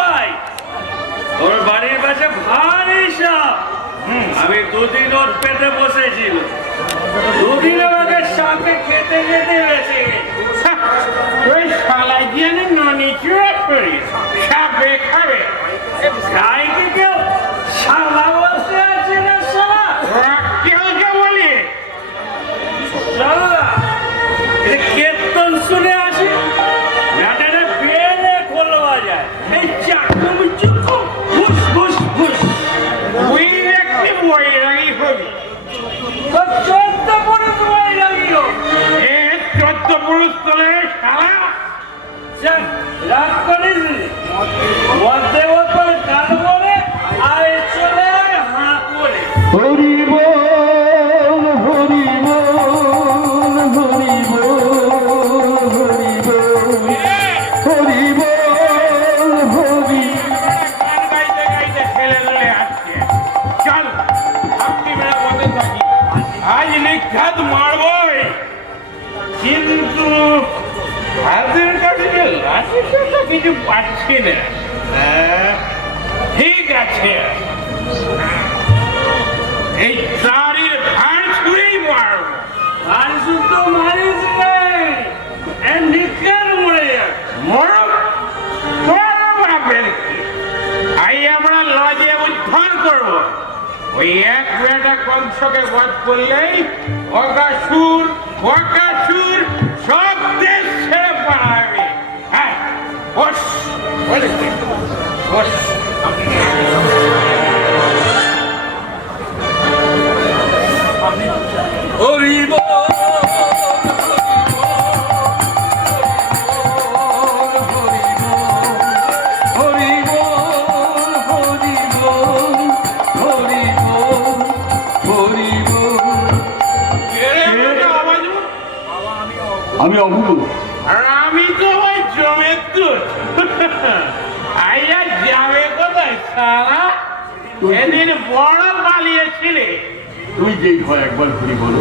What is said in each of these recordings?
ভাই তোর বাড়ির পাশে ভারী সাপ। আমি দুদিন ওর পেটে বসেছিল, দুদিন আমাকে সাপে খেতে খেতে বেঁচে গেছে। ওই শালাই দিয়ে ননি চুয়াট করি সাপে খাবে। গাই কি কেউ শালা বসে আছে না শালা? কেউ কেউ বলি শালা এটা কীর্তন শুনে আসি, নাটাটা বেড়ে খোলবা যায়। এই চাকু মুচুকু ঘুষ ঘুষ ঘুষ ওই ব্যক্তি বই রাগি হবি। তো 14 পুরুষ বই লাগিও। 14 পুরুষ তোলে শালা। যাক, রাগ করিস নি। মধ্যে ওপর কান বলে আর চলে আয় হাঁ করে। হরি বল হরি বল হরি বল হরি বল হরি বল হরি। গান গাইতে গাইতে ছেলে চলে আসছে। চল আপনি মেলা বন্ধ থাকি, আজ নিখাত মারবই। কিন্তু হাতের কাছে লাঠি তো কিছু পাচ্ছি না। ঠিক আছে, এই চারির ধান ছুঁড়েই মারব। আর শুদ্ধ মারিস রে, এ নিকের মরে যাক। মরব বাপের কি, আই আমরা লজে উদ্ধার করব। ওই এক বেটা কংসকে বধ করলেই অকাসুর বকাসুর সব দেশ ছেড়ে পালাবে। হ্যাঁ বস বলেছে বস। হরি বল হরি বল হরি বল হরি বল হরি বল। আমি অভুল। আর আমি তো ওই জমের দুধ। আইয়া যাবে কোথায় সারা? এদিন বড় পালিয়েছিলে, তুই যেই হয় একবার হরি বলো।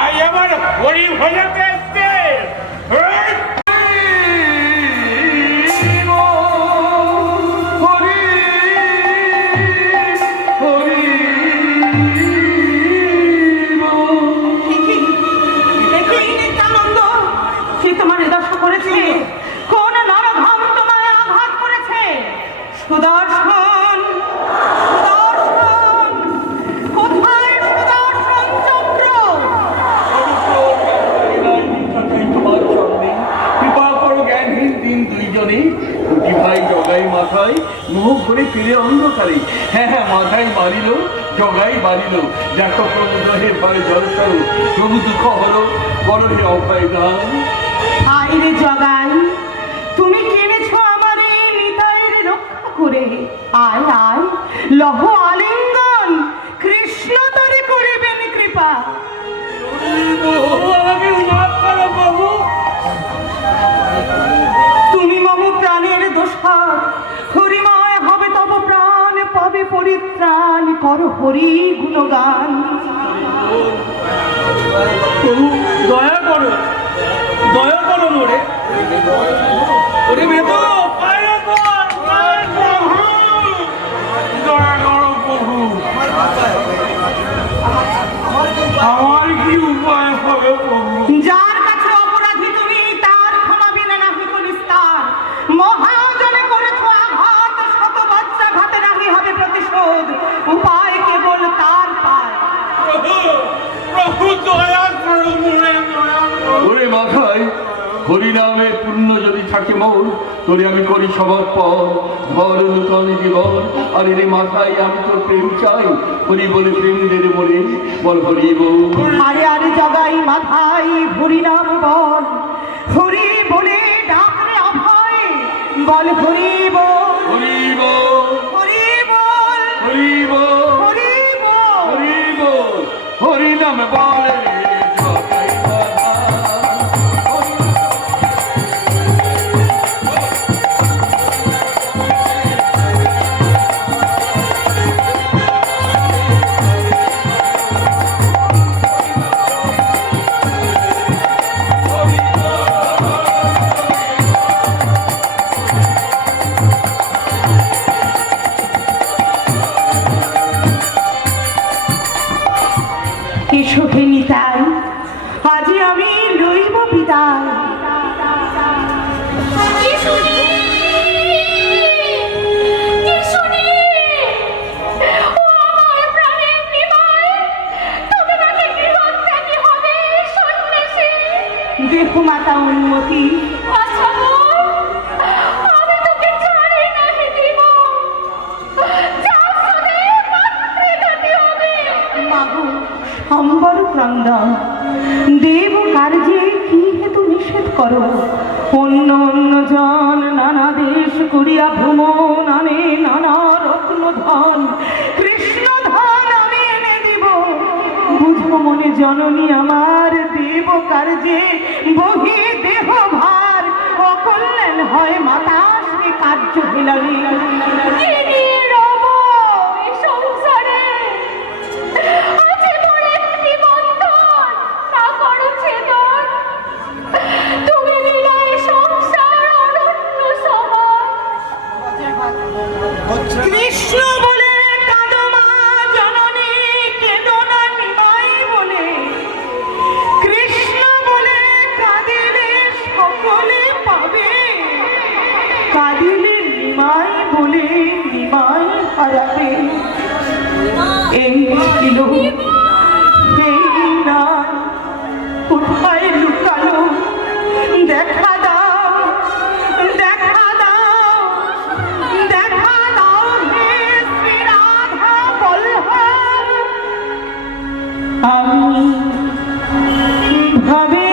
আই আবার হরি ভোজা পেয়েছে। সুদর্শন সুদর্শন কোথায় সুদর্শন চক্র? কৃপা করো জ্ঞানহীন দিন দুইজনে, দুটি ভাই জগাই মাথায় মুখ ঘুরে ফিরে অন্ধকারে। হ্যাঁ হ্যাঁ, মাথায় বাড়িল জগাই বাড়িল, দেখো প্রমোদহে ভয় জলসর, প্রভু দুঃখ হলো বড় হে অভয় দান। আইরে জগাই, তুমি কিনেছ আমার এই নিতাইয়ের রক্ষা করে। আয় আয় লহ আলিঙ্গন, কৃষ্ণ তরে করিবেন কৃপা। প্রভু আমাকে মাফ করো প্রভু। তুমি মম প্রাণের দোষর, হরিময় হবে তব প্রাণ পাবে পরিত্রাণ। কর হরি গুণগান। প্রভু দয়া করো, দয়া করো মোরে। ওরে বেদো পায়ে পড়, পায়ে পড়। দয়া করো প্রভু, আমার কি উপায় হবে প্রভু? যার কাছে অপরাধী তুমি, তার ক্ষমা বিনা নাহি কোন স্থান। মহাজনে করেছ আঘাত, শত বজ্রাঘাতে নাহি হবে প্রতিশোধ। উপায় কেবল তার পায়। প্রভু প্রভু দয়া করো মোরে, দয়া করো। ওরে মাথায় হরিনামে পুণ্য যদি থাকে মোর, তোরে আমি করি সবার পর ধর নূতন জীবন। আর রে মাথায় আমি তোর প্রেম চাই, হরি বলে প্রেম দেরে বলে বল হরি বল। আরে আরে জগাই মাথায় হরি নাম বল, হরি বলে ডাকলে অভয়। বল হরি বল হরি বল হরি বল হরি বল হরি বল। হরি বল হরি নামে বলে জগাই মাথা। করো। অন্য অন্য জন নানা দেশ করিয়া ভ্রমণ আনে নানা রত্ন ধন, কৃষ্ণ ধন আমি এনে দিব। বুঝো মনে জননী আমার, দেব কার্যে বহি দেহ ভার, অকল্যাণ হয় মাতা সে কার্য হেলালি। কৃষ্ণ বলে কাঁদো মা জননী, কেঁদো না নিমাই বলে। কৃষ্ণ বলে কাঁদিলে সকলে পাবে, কাঁদিলে নিমাই বলে নিমাই হারাবে। এই ছিল এই নাই কোথায় লুকালো, দেখা দাও দেখা দাও দেখা দাও হে শ্রী রাধা বল্লভ। আমি ভাবে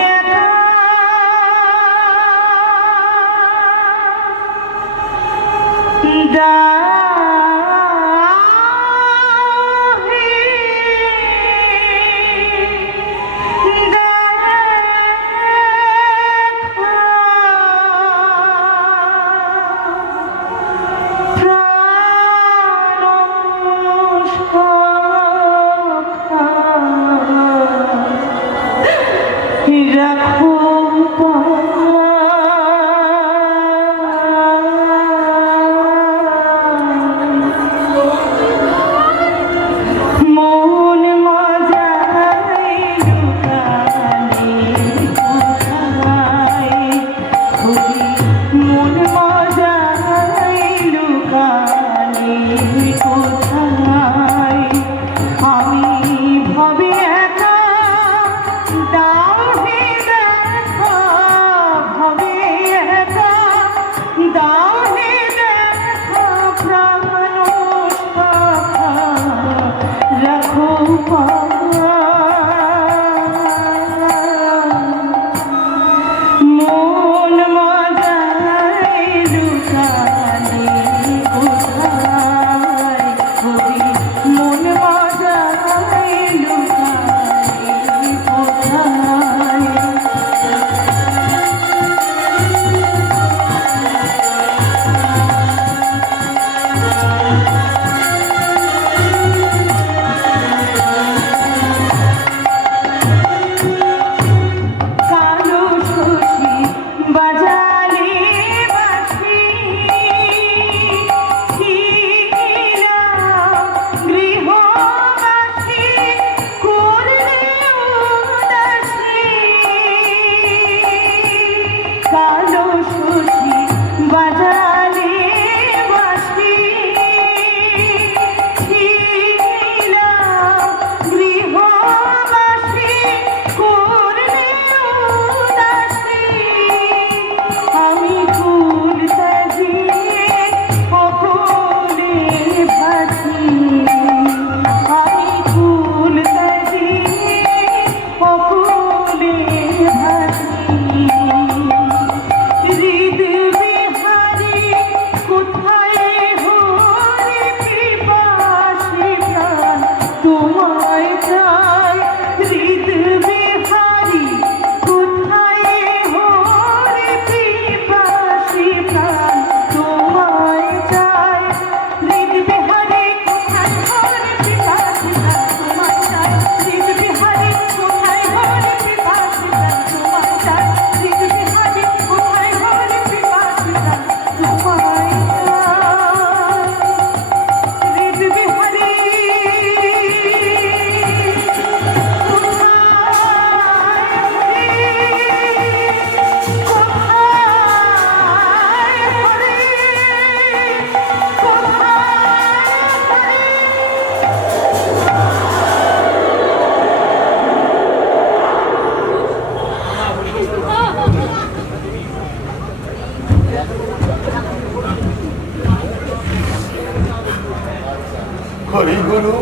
হরি গুরু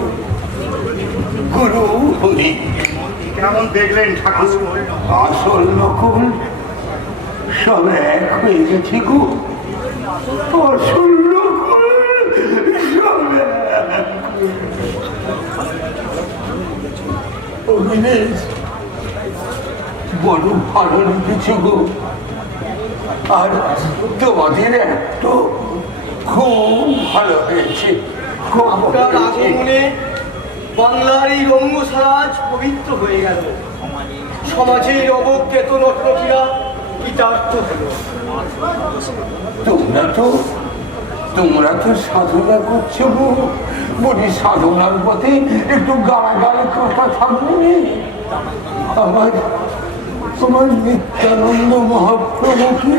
গুরু হরি। কেমন দেখলেন ঠাকুর? আসল নকুল সব এক হয়ে গেছে গো, অশূন্য সব এক। অভিনেশ, বড় ভালো লিখেছ গো, আর তোমাদের একটু খুব ভালো হয়েছে, খুব ভালো আপনার হয়েছে। আগমনে বাংলার এই রঙ্গসাজ পবিত্র হয়ে গেল, সমাজের অবজ্ঞাত নটনকিরা কৃতার্থ হলো। তোমরা তো সাধনা করছো গো, বলি সাধনার পথে একটু গালাগাল কথা থাকবে। আমার নিত্যানন্দ মহাপ্রভুকে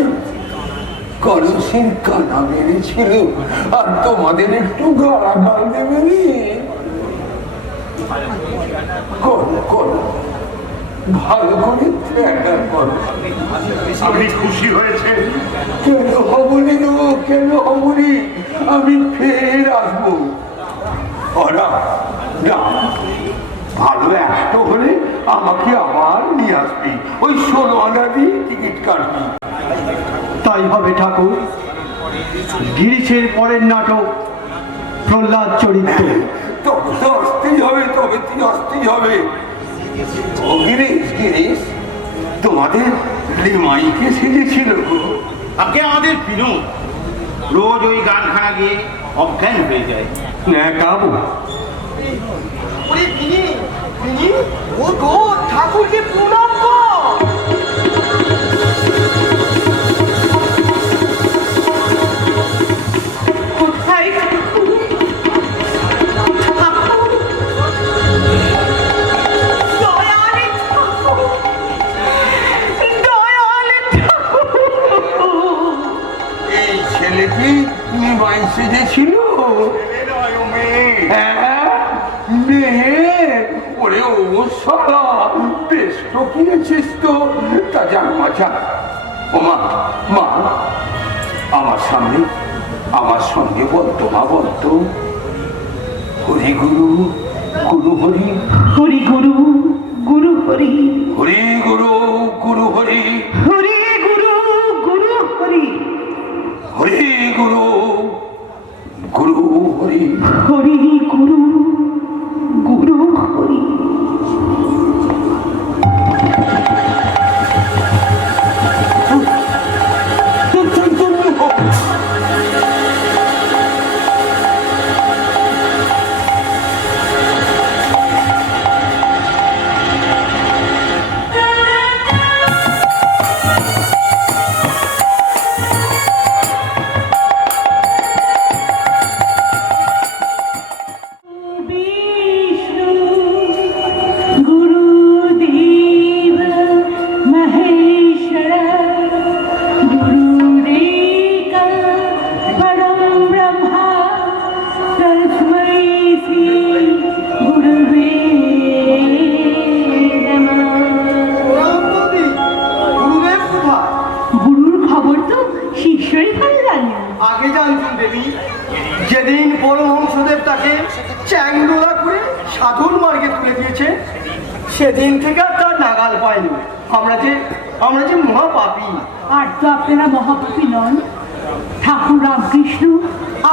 কলসির কানা মেরেছিল, আর তোমাদের একটু গালাগাল দেবে রে। করো করো, ভালো করে থিয়েটার করো। আপনি খুশি হয়েছেন? কেন হবনি গো, কেন হবনি? আমি ফের আসবো। ওরা না, ভালো একশো হলে আমাকে আবার নিয়ে আসবি, ওই 16 আনা দিয়ে টিকিট কাটবি। তাই হবে ঠাকুর। গিরিশের পরের নাটক প্রহ্লাদ চরিত্র। তবে তো আসতেই হবে, তবে তুই আসতেই হবে। ও গিরিশ, গিরিশ, তোমাদের লিমাইকে সেজেছিল গো। আগে আমাদের বিনোদ রোজ ওই গানখানা গিয়ে অজ্ঞান হয়ে যায়। কাবু ওরে বিনি, বিনি, ও গো, ঠাকুরকে প্রণাম কর। কোথায় ঠাকুর? ঠাকুর, দয়ালে ঠাকুর, দয়ালে ঠাকুর। এই ছেলেটি নিমাই সেজেছিল? হ্যাঁ, মেয়ে। ওরে ও সারা, বেশ তো কিনেছিস তো। তা যাক মা, যাক। ও মা, মা, আমার সামনে, আমার সঙ্গে বলতো মা, বলতো হরি গুরু, গুরু হরি, হরি গুরু, গুরু হরি, হরি গুরু, গুরু হরি, হরি গুরু, গুরু হরি, হরি গুরু, গুরু হরি। হরি গুরু, গুরু হরি। বিষ্ণু গুরুদেব মহেশ্বর গুরুরেকা পরম ব্রহ্মা তস্मै শ্রী গুরুবে নমঃ। গুরুদেব কোথায়? গুরুর খবর তো শিষ্যই ভালো জানে। আগে জানতুম দেবী, যেদিন পরমহংসদেব তাকে চ্যাংদোলা করে সাধন মার্গে তুলে দিয়েছে, সেদিন থেকে আর তার নাগাল পায়নি। আমরা যে মহাপাপী। আর তো আপনারা মহাপাপী নন। ঠাকুর রামকৃষ্ণ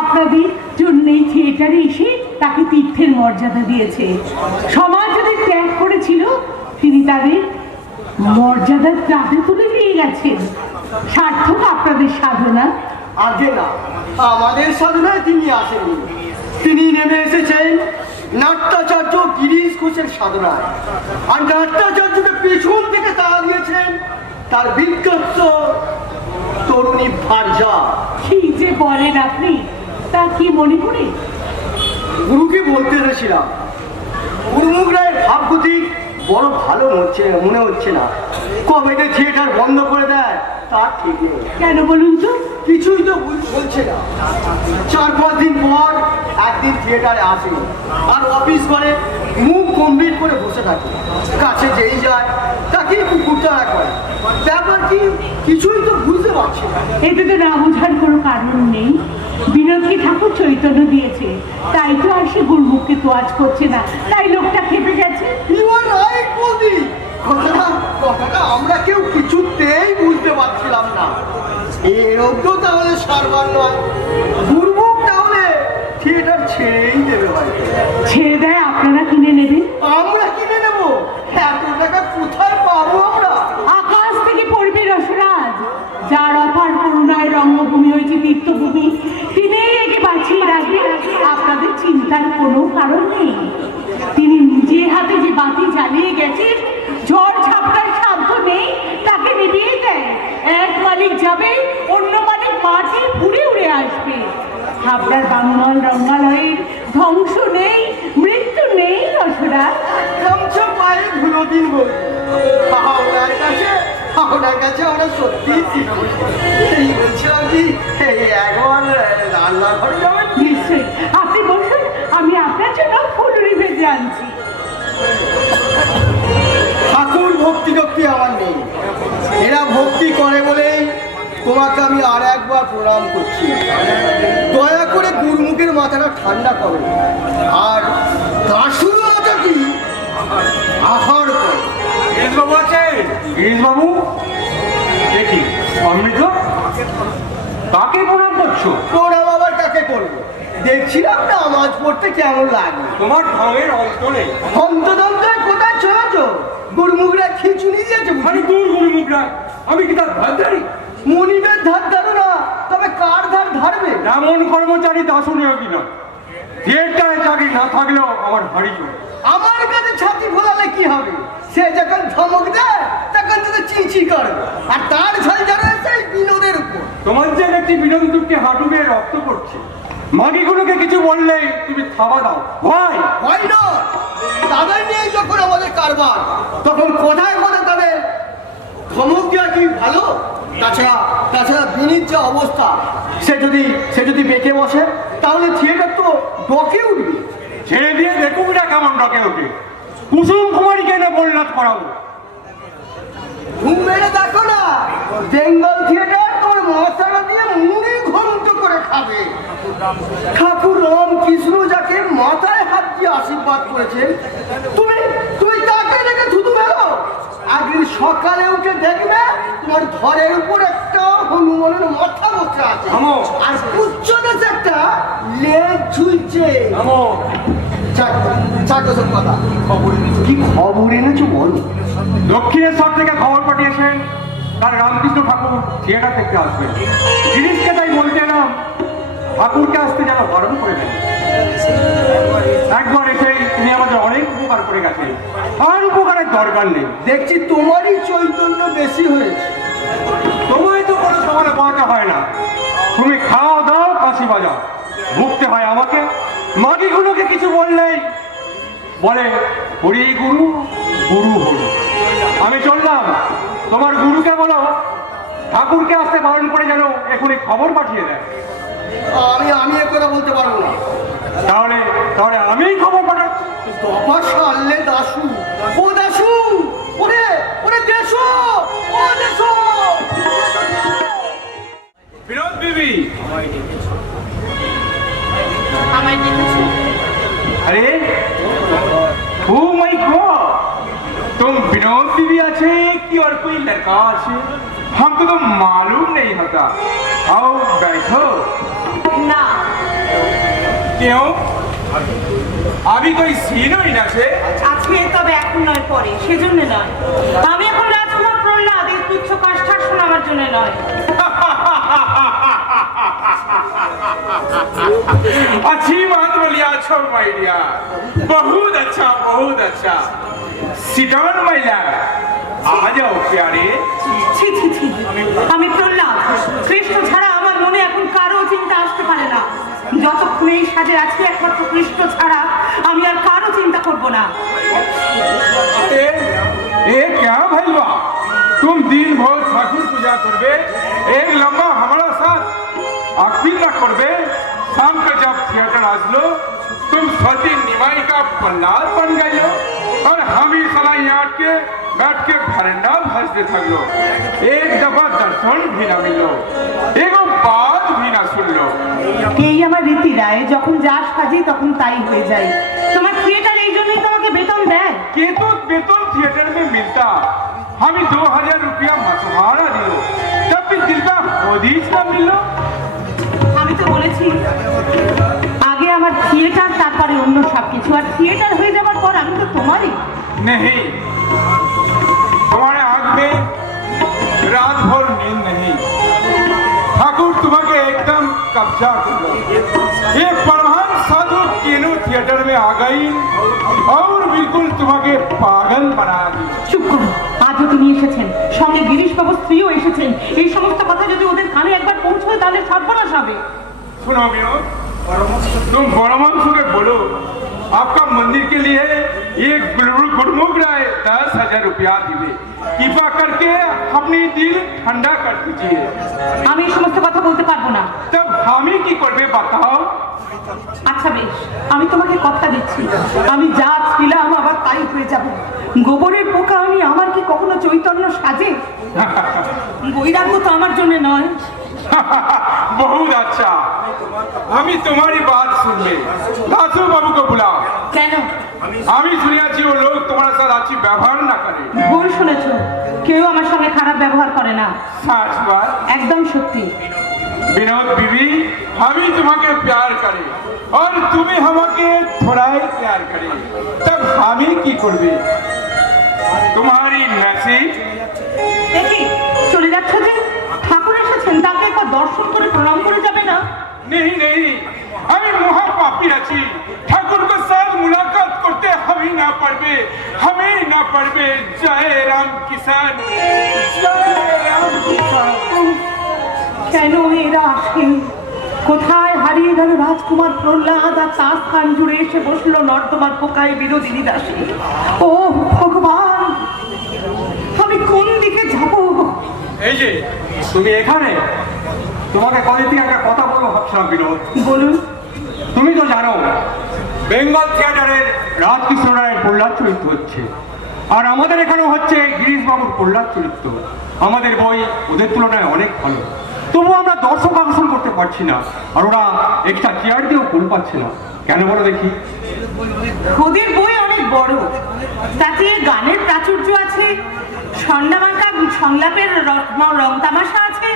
আপনাদের জন্য এই থিয়েটারে এসে তাকে তীর্থের মর্যাদা দিয়েছে। সমাজ যাদের ত্যাগ করেছিল, তিনি তাদের মর্যাদার ত্রাতে তুলে নিয়ে গেছেন। সার্থক আপনাদের সাধনা। আগে না, আমাদের সাধনায় তিনি আসেননি। তিনি নেমে এসেছেন নাট্যাচার্য গিরিশ ঘোষের সাধনায়। আর নাট্যাচার্যকে পেছন থেকে তাড়া দিয়েছেন তার বিজ্ঞত তরুণী ভার্যা। কি যে বলেন আপনি, তা কি মনে করে? গুরুকে বলতে এসেছিলাম, গুরুমুখ রায়ের ভাবগতিক বড় ভালো মনে হচ্ছে না। কবে যে থিয়েটার বন্ধ করে দেয় তা ঠিক নেই। কেন বলুন তো? কিছুই তো বলছে না। 4-5 দিন পর একদিন থিয়েটারে আসেনি, আর অফিস করে মুখ গম্ভীর করে বসে থাকে। কাছে যেই যায় তাকে কুকুরতারা করে। ব্যাপার কি কিছুই তো বুঝতে পারছি না। এতে তো না বোঝার কোনো কারণ নেই। বিনোদকে ঠাকুর চৈতন্য দিয়েছে, তাই তো আর সে গুরুমুখকে তোয়াজ করছে না। তাই লোকটা খেপে গেছে। You are right, বৌদি। কথাটা কথাটা আমরা কেউ কিছুতেই বুঝতে পারছিলাম না। এরকম তাহলে সারবার নয়, দুর্ভোগ তাহলে থিয়েটার ছেড়েই দেবে হয়তো। ছেড়ে দেয় আপনারা কিনে নেবেন? আমরা কিনে নেব? এত টাকা কোথায় পাবো আমরা? আকাশ থেকে পড়বে রসরাজ, যার অপার করুণায় রঙ্গভূমি হয়েছে তীর্থভূমি, তিনিই একে বাঁচিয়ে রাখবেন। আপনাদের চিন্তার কোনো কারণ নেই। তিনি নিজে হাতে যে বাতি জ্বালিয়ে গেছেন, ঝড় ঝাপটার সাধ্য নেই তাকে নিভিয়ে দেয়। এক মালিক যাবে, অন্য মালিক মাটি উড়ে উড়ে আসবে। আপনার বাংমল রঙ্গালয়ের ধ্বংস নেই, মৃত্যু নেই রসরাজ। গামছা পায়ে ধুলো দিন বলবে আপনার কাছে আমরা সত্যি এই বলছিলাম কি এই একবার রান্নাঘরে যাবেন? নিশ্চয়ই, আপনি বসুন, আমি আপনার জন্য ফুল ভেজে আনছি। ঠাকুর ভক্তি টক্তি আমার নেই, এরা ভক্তি করে বলেই তোমাকে আমি আর একবার প্রণাম করছি। দয়া করে গুরুমুখের মাথাটা ঠান্ডা করো, আর দাসুর মাথা কি আহার করো। গিরিশবাবু আছে? গিরিশবাবু দেখি অমৃত, কাকে প্রণাম করছো? প্রণাম আবার কাকে করবো? দেখছিলাম না নামাজ পড়তে কেমন লাগে। তোমার ঢঙের অন্ত নেই। অন্তদন্তায় কোথায় চলেছো? গুরুমুখরা খিচুড়ি দিয়েছে। মানে দূর গুরুমুখরা, আমি কি তার ধার ধারি? মনিবের ধার ধারো না, তবে কার ধার ধারবে? এমন কর্মচারী দাসনীয় কিনা, থিয়েটারে চাকরি না থাকলেও আমার হাড়ি চলে। আমার কাছে ছাতি ফোলালে কি হবে? সে যখন ধমক দেয় তখন তো চিঁচি করে, আর তার ঝাল যারা এই বিনোদের উপর। তোমার যে একটি বিনোদ দুঃখে হাঁটু বেয়ে রক্ত করছে, মাগিগুলোকে কিছু বললে তুমি থাবা দাও। ভাই হয় না, তাদের নিয়ে যখন আমাদের কারবার, তখন কোথায় কোথায় তাদের ধমক দেওয়া কি ভালো? তাছাড়া বিনির যে অবস্থা, সে যদি বেঁকে বসে তাহলে থিয়েটার তো ডকে উঠবে। ছেড়ে দিয়ে দেখুক না কেমন ডকে ওঠে। কুসুম কুমারীকে এনে বললাত করাবো। ঘুম মেরে দেখো না, বেঙ্গল থিয়েটার তোর মশালা দিয়ে মুড়ি ঘন্ট করে খাবে। ঠাকুর রামকৃষ্ণ যাকে মাথায় হাত দিয়ে আশীর্বাদ করেছেন, তুমি তাকে রেখে থুতু ফেলো। আগের সকালে উঠে দেখবে তোমার ঘরের উপর একটা হনুমানের মাথা বসে আছে, আর উচ্চদেশে একটা লেজ ঝুলছে। কথা কি খবর এনেছো বলো? দক্ষিণেশ্বর থেকে খবর পাঠিয়েছেন তার রামকৃষ্ণ ঠাকুর থিয়েটার দেখতে আসবেন। গিরিশকে তাই বলতে এলাম, ঠাকুরকে আসতে যেন বারণ করে দেন। একবার এসে তিনি আমাদের অনেক উপকার করে গেছেন, আর উপকারের দরকার নেই। দেখছি তোমারই চৈতন্য বেশি হয়েছে। তোমায় তো কোনো সময় পাওয়াটা হয় না, তুমি খাও দাও কাশি বাজাও, ভুগতে হয় আমাকে। মাগিগুলোকে কিছু বললেই বলে হরি গুরু, গুরু হরি। আমি চললাম, তোমার গুরুকে বলো ঠাকুরকে আসতে বারণ করে যেন এখনই খবর পাঠিয়ে দেয়। আমি এ কথা বলতে পারবো না। তাহলে আমিই খবর পাঠাচ্ছি। বাবা সারলে দাসু, ও দাসু, ওরে ওরে দেশো, ও দেশো। বিনোদ বিবি, আমায় দেখেছো? अरे ओ माय गॉड, तुम विनोद बीवी अच्छे कि और कोई लड़का अच्छे? हमको तो मालूम नहीं होता। आओ बैठो। না। क्यों? अभी कोई सीन ही ना छे? আজকে তবে এখন নয়, পরে, সেজন্য নয়। আমি এখন রাজকুমার প্রহ্লাদ, এই তুচ্ছ কাষ্ঠা শোনাবার জন্য নয়। अच्छी बात बोलिया छो माय डियर, बहुत अच्छा बहुत अच्छा। सिट डाउन माय लव, आ जाओ प्यारे। ছি ছি ছি, আমি প্রহ্লাদ, কৃষ্ণ ছাড়া আমার মনে এখন কারো চিন্তা আসতে পারে না। যতক্ষণ এই সাজে আছি, একমাত্র কৃষ্ণ ছাড়া আমি আর কারো চিন্তা করব না। ए क्या भैया, तुम दिन भर ठाकुर पूजा करबे, एक लम्बा हमारा साथ आरती ना करबे। शाम का जब थिएटर आजलो, तुम सती निमाई का प्रहलाद बन गए हो, और हम ही सला यहाँ के बैठ के घरंडा भजते थकलो। एक दफा दर्शन भी ना मिलो, एक बात भी ना सुन लो। এই আমার রীতি রায়, যখন যা সাজি তখন তাই হয়ে যায়। তোমার থিয়েটার এই জন্যই তোমাকে বেতন দেয়। ये तो वेतन थिएटर में मिलता, हमें 2000 रुपया मसहारा दियो तब भी दिल का हदीस ना मिलो। আমি তো বলেছি আগে আমার থিয়েটার, তারপরে অন্য সবকিছু। আর থিয়েটার হয়ে যাবার পর আমি তো তোমারই। नहीं, तुम्हारे आंख में रात भर नींद नहीं। ठाकुर तुम्हें एकदम कब्जा कर लो। ये प्रधान साधु तीनों थिएटर में आ गई और बिल्कुल तुम्हें पागल बना दी। চুপ করুন। আজও তিনি এসেছেন, সঙ্গে গিরিশবাবুর স্ত্রীও এসেছেন। এই সমস্ত কথা যদি ওদের কানে একবার পৌঁছয় তাহলে সর্বনাশ হবে। सुनो विनोद, तुम बड़वंश के बोलो आपका मंदिर के लिए ये गुड़मुख राय 10,000 रुपया दिवे। कृपा करके अपनी दिल ठंडा कर दीजिए। আমি এই সমস্ত কথা বলতে পারবো না। तब हम ही की करबे बताओ। আচ্ছা বেশ, আমি তোমাকে কথা দিচ্ছি, আমি যা ছিলাম আবার তাই হয়ে যাব। গোবরের পোকা আমি, আমার কি কখনো চৈতন্য সাজে? বৈরাগ্য তো আমার জন্য নয়। बहुत अच्छा, हम ही तुम्हारी बात सुन ले। दासू बाबू को बुलाओ। কেন? আমি শুনিয়াছি ও লোক তোমার সাথে আছি ব্যবহার না করে। ভুল শুনেছ, কেউ আমার সঙ্গে খারাপ ব্যবহার করে না। सच बात। একদম সত্যি। विनोद बीवी, हम ही तुम्हें प्यार करे और तुम्हें हमके थोड़ा ही प्यार करे तब हम ही की करबे। तुम्हारी मैसेज দেখি চলে যাচ্ছে যে? ঠাকুর এসেছেন, তাকে একবার দর্শন করে প্রণাম করে যাবে না? नहीं नहीं, हम महा पापी आছি। ठाकुर को साथ मुलाकात करते हम ही ना पड़बे, हमें ना पड़बे। जय राम किसान, जय राम किसान। কেন এরা আসেন? কোথায় হারিয়ে গেল রাজকুমার প্রহ্লাদ? আর তার স্থান জুড়ে এসে বসলো নর্দমার পোকায় বিনোদিনী দাসী। ও ভগবান, আমি কোন দিকে যাব? এই যে তুমি এখানে, তোমাকে কদিন একটা কথা বলবো ভাবছিলাম বিনোদ। বলুন। তুমি তো জানো বেঙ্গল থিয়েটারের রাজকৃষ্ণ রায়ের প্রহ্লাদ চরিত্র হচ্ছে, আর আমাদের এখানেও হচ্ছে গিরিশবাবুর প্রহ্লাদ চরিত্র। আমাদের বই ওদের তুলনায় অনেক ভালো, তবু আমরা দর্শক আকর্ষণ করতে পারছি না, আর ওরা একটা চেয়ার দিয়েও ফুল পাচ্ছে না। কেন বলো দেখি? ওদের বই অনেক বড়, তাতে গানের প্রাচুর্য আছে, সন্ধ্যামাকা সংলাপের রং তামাশা আছে,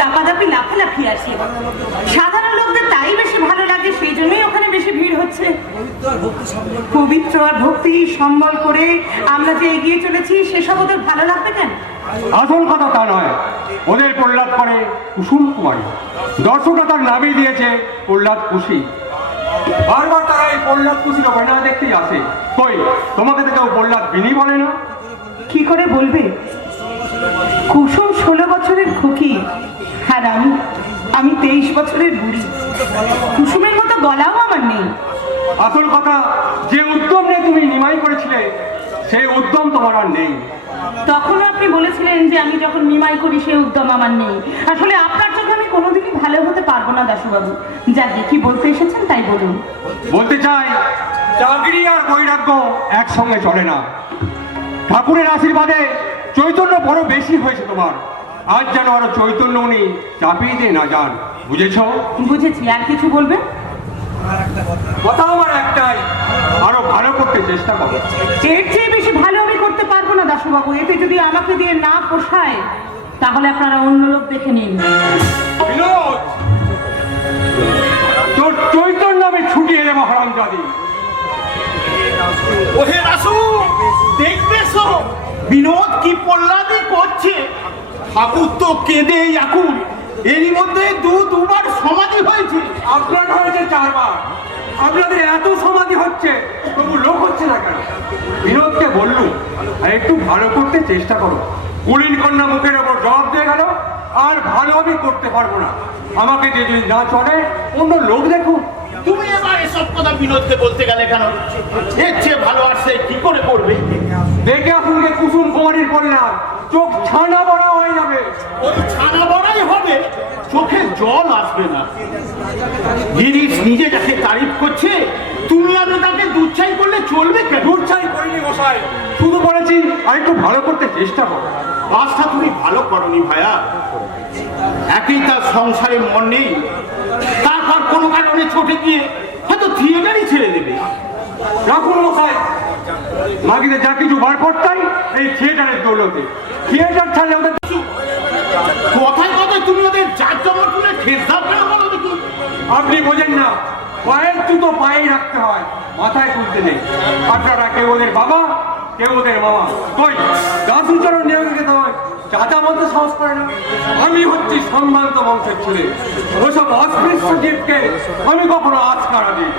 দাপাদাপি লাফালাফি আছে। সাধারণ লোকদের তাই বেশি ভালো লাগে, সেই জন্যই ওখানে বেশি ভিড় হচ্ছে। পবিত্র আর ভক্তি সম্বল করে আমরা যে এগিয়ে চলেছি, সেসব ওদের ভালো লাগবে কেন? আসল কথা তা নয়, ওদের প্রহ্লাদ করে কুসুম কুমারী, দর্শকরা তার নামই দিয়েছে প্রহ্লাদ কুশি। বারবার তারা এই প্রহ্লাদ কুশির অভিনয় দেখতেই আসে। কই তোমাকে তো কেউ প্রহ্লাদ বিনি বলে না? কি করে বলবে? কুসুম 16 বছরের খুকি, আর আমি 23 বছরের বুড়ি। কুসুমের মতো গলাও আমার নেই। আসল কথা, যে উদ্যম নিয়ে তুমি নিমাই করেছিলে সেই উদ্যম তোমার আর নেই। তখন আপনি বলেছিলেন যে আমি যখন নিমাই করি সেই উদ্যম আমার নেই। আসলে আপনার চোখে আমি কোনোদিনই ভালো হতে পারবো না দাশুবাবু। যাকে কি বলতে এসেছেন তাই বলুন। বলতে চাই, চাকরি আর বৈরাগ্য একসঙ্গে চলে না। ঠাকুরের আশীর্বাদে চৈতন্য বড় বেশি হয়েছে তোমার, আজ যেন আরো চৈতন্য উনি চাপিয়ে দিয়ে না যান, বুঝেছ? বুঝেছি। আর কিছু বলবেন? কথা আমার একটাই, আরো ভালো করতে চেষ্টা করো। এর চেয়ে বেশি ভালো আমি করতে পারবো না দাশুবাবু। এতে যদি আমাকে দিয়ে না পোষায় তাহলে আপনারা অন্য লোক দেখে নিন। বিনোদ, তোর চৈতন্য আমি ছুটিয়ে দেবো হারামজাদি। ওহে দাসু, দেখবেছো বিনোদ কি প্রহ্লাদি করছে? ঠাকুর তো কেঁদে আকুল। এরই মধ্যে দুবার সমাধি হয়েছে। আপনার হয়েছে 4 বার। আপনাদের এত সমাধি হচ্ছে, তবু লোক হচ্ছে না কেন? বিনোদকে বললুম, আর একটু ভালো করতে চেষ্টা করো। কুলীন কন্যা মুখের ওপর জবাব দিয়ে গেল, আর ভালো আমি করতে পারবো না। আমাকে যে যদি না চলে, অন্য লোক দেখুন। তুমি এবার এসব কথা বিনোদকে বলতে গেলে কেন? এর চেয়ে ভালো আর সে কি করে করবে? দেখে আপনাকে কুসুম কুমারীর পরিণাম, চোখ ছানা বড়া হয়ে যাবে। ওই ছানা বড়াই হবে, চোখে জল আসবে না। গিরিশ নিজে যাকে তারিফ করছে, তুমি আমি তাকে দুচ্ছাই করলে চলবে কেন? দুচ্ছাই করিনি মশাই, শুধু বলেছি আর একটু ভালো করতে চেষ্টা করো। কাজটা তুমি ভালো করনি ভাইয়া। একই তার সংসারে মন নেই, তারপর কোনো কারণে ছোটে গিয়ে হয়তো থিয়েটারই ছেড়ে দেবে। রাখুন মশাই, মাগিতে যা কিছু বার করতাই এই থিয়েটারের দৌলতে। থিয়েটার ছাড়লে ওদের কথায় কথায় তুমি ওদের জাত জমা তুলে খেসাব কেন বলো দেখি? আপনি বোঝেন না, পায়ের জুতো পায়েই রাখতে হয়, মাথায় তুলতে নেই। আপনারা কেউ ওদের বাবা, কেউ ওদের মামা। কই দাসুচরণ নিয়োগে খেতে হয়, চাচা বলতে সাহস করে না। আমি হচ্ছি সম্ভ্রান্ত বংশের ছেলে, ওসব অস্পৃশ্য জীবকে আমি কখনো আজকারা দিই।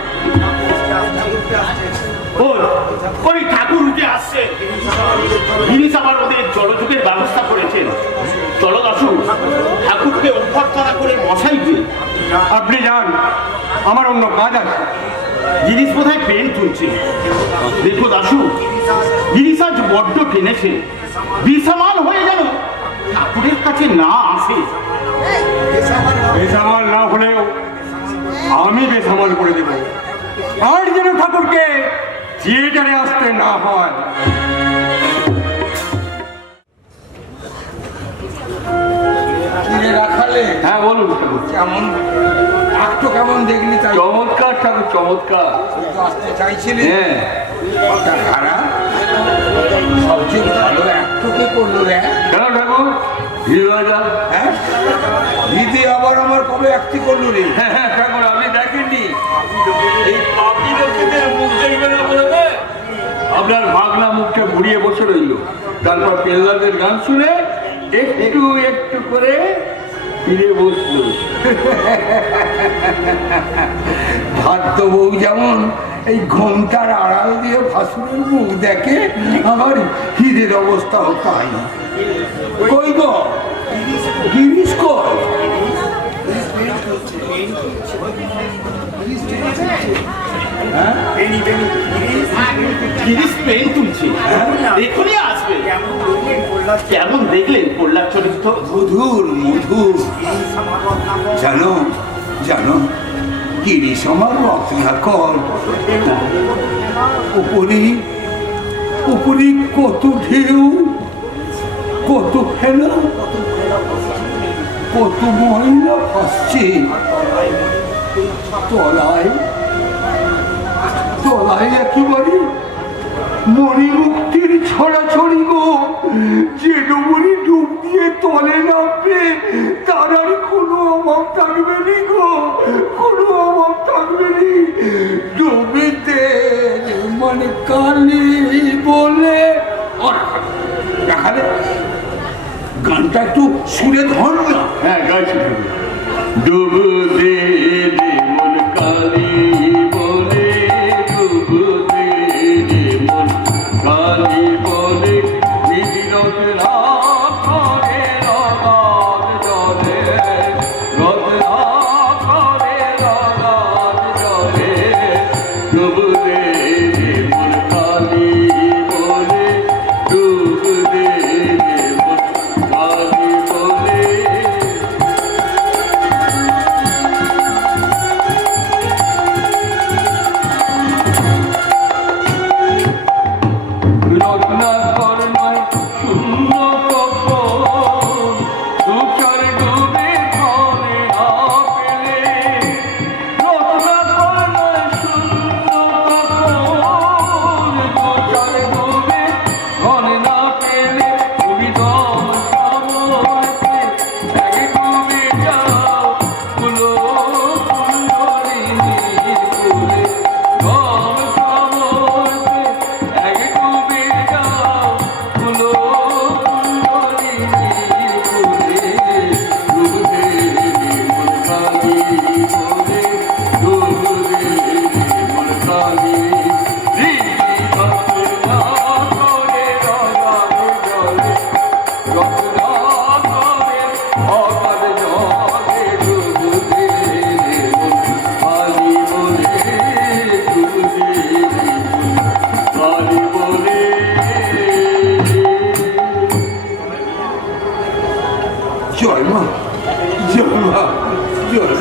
ওই ঠাকুর উঠে আসছে, জিনিস আবার ওদের জলযোগের ব্যবস্থা করেছেন। চলো দাসু, ঠাকুরকে অভ্যর্থনা করে মশাই দিয়ে। আপনি যান, আমার অন্য কাজ আছে। জিনিস বোধহয় পেন তুলছে। দেখো দাসু, জিনিস আজ বড্ড টেনেছে, বিসামাল হয়ে গেল, ঠাকুরের কাছে না আসে। বেসামাল না হলেও আমি বেসামাল করে দেব, আর যেন ঠাকুরকে থিয়েটারে আসতে না হয়। রাখালে হ্যাঁ বলুন ঠাকুর। কেমন একটু কেমন দেখলি তাই? চমৎকার ঠাকুর, চমৎকার। আসতে চাইছিলি? হ্যাঁ, তা খারাপ সবচেয়ে ভালো একটুকে করলো রে। কেন ঠাকুর ভিড়? হ্যাঁ, দিদি আবার আমার কবে একটি করলো রে? হ্যাঁ হ্যাঁ ঠাকুর, আপনি দেখেননি এই পাপিদের মুখ দেখবে না বলে আপনার ভাগনা মুখটা ঘুরিয়ে বসে রইল, তারপর পেল্লাদের গান শুনে একটু একটু করে ফিরে বসলো। ভাদ্য বউ যেমন এই ঘোমটার আড়াল দিয়ে ভাসুরের মুখ দেখে, আমার হীরের অবস্থাও তাই। কই গো গিরিশ কই? জিনিস পেন তুলছে, এখনই আসবে। কেমন দেখলেন পল্লার চরিত্র? মধুর মধুর। জানো জানো, গিরিশ আমার রত্নাকর। উপরে উপরে কত ঢেউ, কত ফেনা, কত ময়লা ভাসছে। তলায় তলায় একেবারে মণিমুক্তির ছড়াছড়ি গো। যে ডুবুরি ডুব দিয়ে তলে নামবে তার আর কোনো অভাব থাকবে নি গো, কোনো অভাব থাকবে নি। ডুবিতে মানে কালি বলে দেখালে গানটা একটু সুরে ধর না। হ্যাঁ গাইছি ঠাকুর। ডুবু দে মন কালি বলে, ডুবু দে মন কালি বলে, বিদিরত রাত করে রাত জলে, রত রাত করে রাত জলে। ডুবু দে মন কালি বলে, ডুবু দে মন কালি বলে। রত্নাকর নয় শূন্য কখন, দুচার ডুবে ধনে না পেলে। রত্নাকর নয় শূন্য কখন, দুচার ডুবে ধনে না পেলে। তুমি দম সামর্থে এক ডুবে যাও, ফুলো ফুলরিনী ফুলে। দম সামর্থে এক ডুবে যাও, ফুলো ফুলরিনী ফুলে। ডুবে মন কালি বলে, ডুবে মন কালি। রত্না করে রাগালে জলে, রত্না করে অগাধ জলে। ডুবে মন কালি বলে, ডুবে কালি বলে। জয় মা, জয় মা, জয়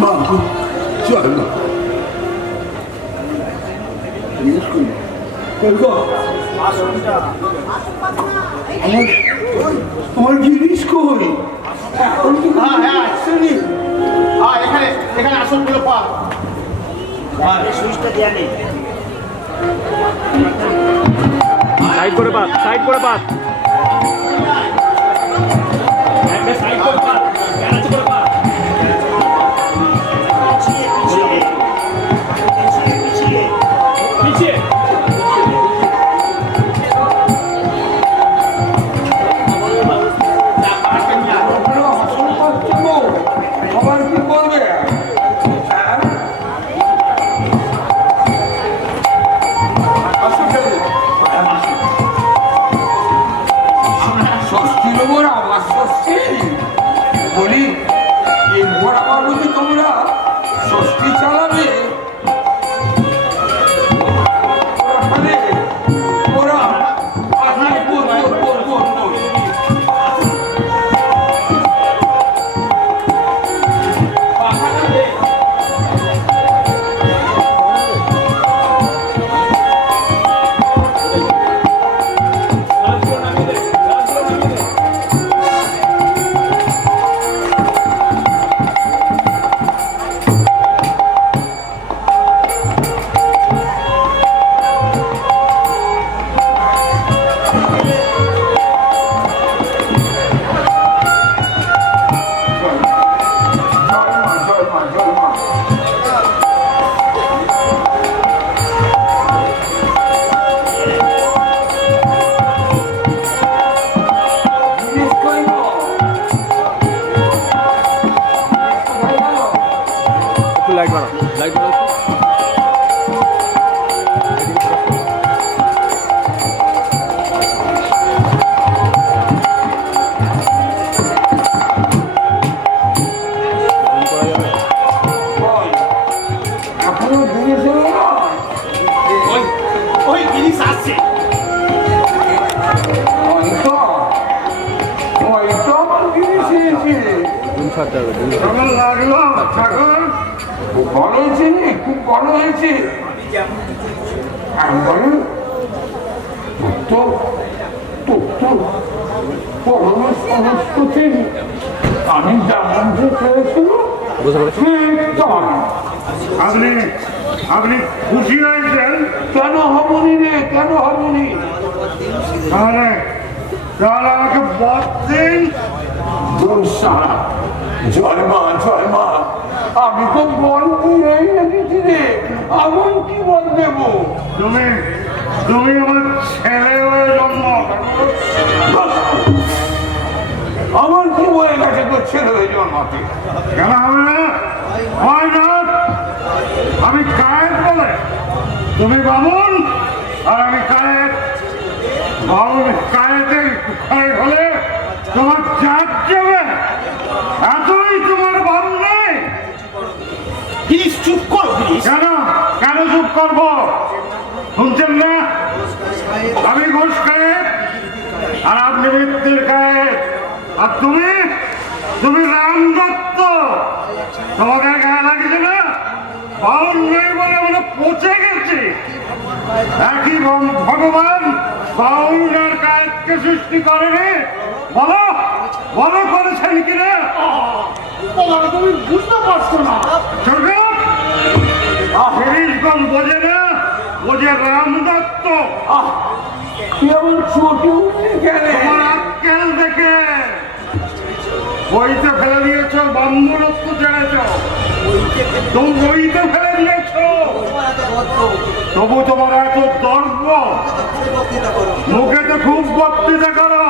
মা, গো জয় মা। কই গো? আমার জিনিস কই? এখন তো হ্যাঁ হ্যাঁ আসেনি। এখানে এখানে আসনগুলো পা। সাইড করে পাত, সাইড করে পাত। সাইড করে পাত, ক্যাচ করে পাত। পিছিয়ে আবার কি বলবে? হ্যাঁ? ষষ্ঠীর ওপর আবার ষষ্ঠী বলি, এরপর আবার বুঝি তোমরা ষষ্ঠী চালাবে? ওরা আগে বল। লাইট বাড়াও, লাইট বাড়াও। এখনো ঘুরে ছিল না? ওই জিনিস আসছে। কেমন লাগলো ঠাকুর? খুব ভালো হয়েছে, খুব ভালো হয়েছে। আমি যেমন যে চেয়েছিল আপনি আপনি খুশি হয়েছেন? কেন হবনি রে, কেন হবনি? তাহলে তাহলে আমাকে বদ দিন। জয় মা, আমি তো বল দিয়েই রেখেছি রে, আমি কি বল দেবো? তুমি তুমি আমার ছেলে হয়ে জন্ম। আমার কি বলে গেছে তোর ছেলে হয়ে জন্মাতে? কেন হবে না? হয় না? আমি কায়েত বলে, তুমি বামুন আর আমি কায়েত। বামুন কায়েতের হলে তোমার জাত যাবে, এতই তোমার ভাব নেই। গিরিশ চুপ করো গিরিশ। কেন কেন চুপ করবো? শুনছেন না? আমি ঘোষ কায়েত আর আপনি মিত্রের কায়েত, আর তুমি রাম দত্ত। তোমাকে গায়ে লাগিয়েছে না? বাউন নেই বলে আমরা পচে গেছি। একই ভগবান বাউন আর কায়েতকে সৃষ্টি করেনি। বলো বলো করেছেন কিনা? তুমি বুঝতে পারছো না। ফিরিশগণ বোঝে না, বোঝে রাম দত্ত। কেমন চোখে গেলে তোমার আক্কেল দেখে বইতে ফেলে দিয়েছ, বাম্বুরত্ব ছেড়েছ, তুমি বইতে ফেলে দিয়েছ। তবু তোমার এত দর্ব, মুখে তো খুব বক্তৃতা করো।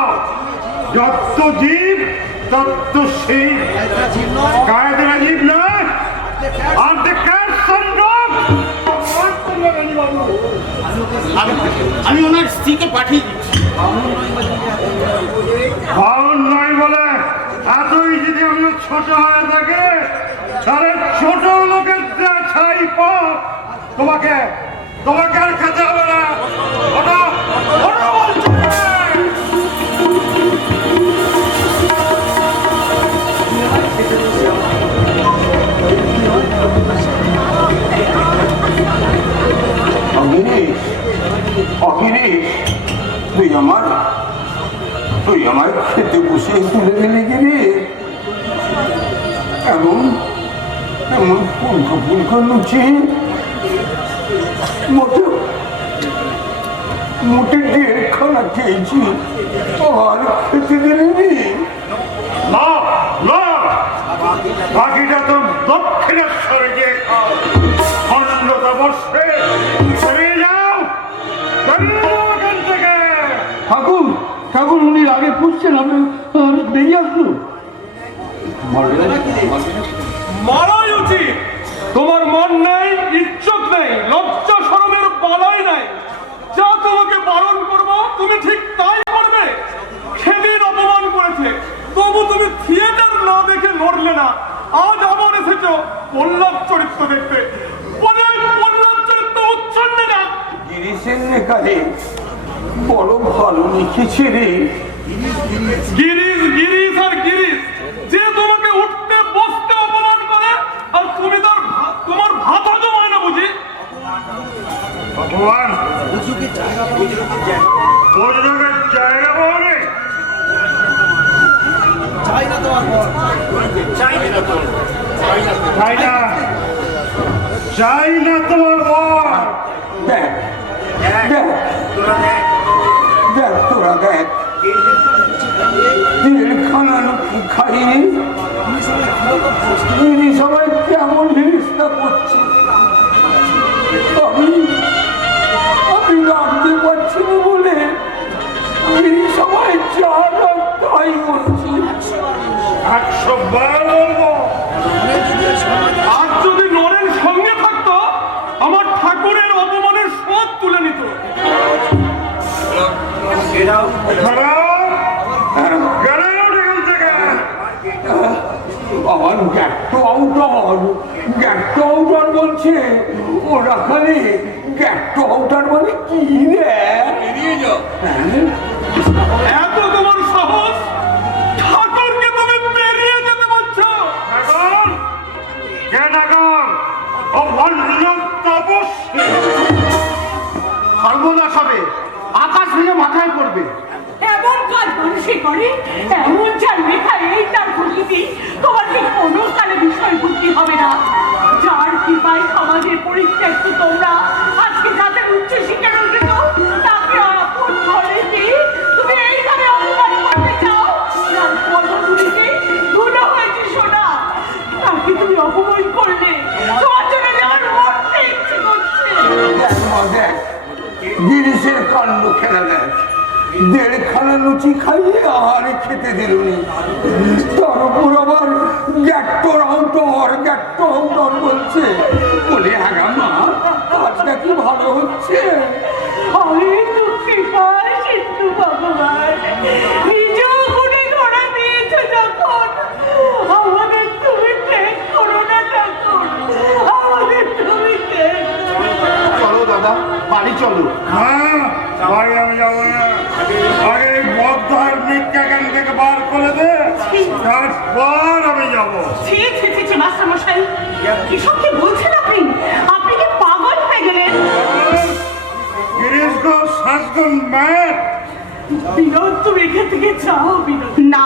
যত জীব তত শিব, কায়েদরা জীব নয়। আর আমি ওনার স্ত্রীকে পাঠিয়ে দিচ্ছি। বাউন নয় বলে এতই যদি আমরা ছোট হয়ে থাকে, তাহলে ছোট লোকের ছাই পথ তোমাকে তোমাকে আর খেতে হবে না। ওটা ওটা বলছে অখিলেশ, তুই আমার খেতে বসে তুলে দিলে গেলে এমন এমন পুলকা পুলকা লুচি মোটে 1.5 খানা খেয়েছি, আর খেতে দিলেনি। না না, বাকিটা তো দক্ষিণেশ্বরে গিয়ে খাও। অন্যতা বসে বেরিয়ে যাও, বেরিয়ে যাও এখান থেকে। ঠাকুর ঠাকুর উনি আগে পুষছেন, আপনি বেরিয়ে আসলো। মারাই উচিত। তোমার মন নেই, ইজ্জত নেই, লজ্জা শরমের বালাই নাই। যা তোমাকে বারণ করবো তুমি ঠিক তাই করবে। সেদিন অপমান করেছে, তবু তুমি থিয়েটার না দেখে নড়লে না। আজ আবার এসেছো পল্লব চরিত্র দেখতে। পল্লব চরিত্র উচ্ছন্নে না। গিরিশের নেকালে বড় ভালো লিখেছে রে। গিরিশ গিরিশ আর গিরিশ, যে তোমাকে উঠতে বসতে অপমান করে, আর তুমি তোমার ভাতা জমায় না বুঝি। ভগবান বজরঙ্গের জায়গা বলে চাই না তোমার বর। দেখ দেখ দেখ, তোরা দেখ, 1.5 খানা খাইনি, ইনি সবাই কেমন জিনিসটা করছে। আমি রাখতে পারছি না বলে ইনি সবাই যা তাই করছি। 100 বার বলবো, আর যদি নরেন সঙ্গে থাকতো, আমার ঠাকুরের অপমানের শোধ তুলে নিত। আমার গ্যাট্টো আউটার বলছে। ওরা খালি গ্যাট্টো আউটার মানে কি রে? এত তোমার সাহস, ঠাকুরকে তুমি বেরিয়ে যেতে বলছো? সর্বনাশ হবে, আকাশ ভেঙে মাথায় পড়বে। এমন কাজ মানুষই করে, এমন যার লেখা এই তার ভূমিতি, তোমার কি কোনো কালে বিষয় বুদ্ধি হবে না? যার কৃপায় সমাজের পরিত্যক্ত তোমরা আজকে যাদের উচ্চ শিক্ষার অর্জিত, তাকে আপন ঘরে দিয়ে তুমি এইভাবে অপমান করতে চাও? যার পদধূলিতে ধুলো হয়েছে সোনা, তাকে তুমি অপমান করলে তোমার জন্য আমার মরতে ইচ্ছে করছে। দেখ মা দেখ, গিরিশের কাণ্ড খেলা দেখ। 1.5 খানা লুচি খাইয়ে আহারে খেতে দিলনি, তার উপর আবার গ্যাট্টো আউটার বলছে। বলে আগা মা, কাজটা কি ভালো হচ্ছে? আমি দুঃখী পাই সিন্ধু ভগবান, নিজ গুণে ধরা দিয়েছো যখন, আমাদের তুমি ত্যাগ করো না ঠাকুর, আমাদের তুমি ত্যাগ করো না। চলো দাদা, বাড়ি চলো। হ্যাঁ, বাড়ি আমি যাবো না। আগে বদ্ধ আর মিথ্যা এখান থেকে বার করে দে, তারপর আমি যাবো। ছি ছি ছি ছি, মাস্টার মশাই, এসব কি বলছেন আপনি? আপনি কি পাগল হয়ে গেলেন? গিরিশ ঘোষ শাসন ম্যাট। বিনোদ, তুমি এখান থেকে যাও বিনোদ। না,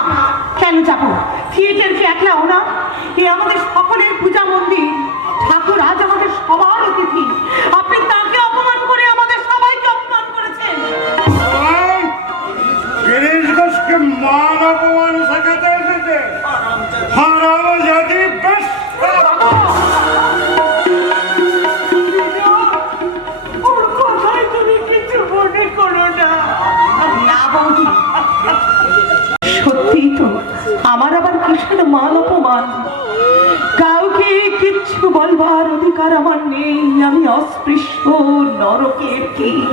কেন যাবো? থিয়েটার কি একলাও না? এ আমাদের সকলের পূজা মন্দির। ঠাকুর আজ আমাদের সবার অতিথি। আপনি তাকে অপমান করে আমাদের সবাইকে অপমান করেছেন। গিরিশ ঘোষকে মান অপমান শেখাতে এসেছে হারাম জাতি বেশ। ওর কথায় তুমি কিছু মনে করো না। না বৌদি, সত্যি তো আমার আবার কিসের মান অপমান? কাউকে কিচ্ছু বলবার অধিকার আমার নেই। আমি অস্পৃশ্য নরকের কীট।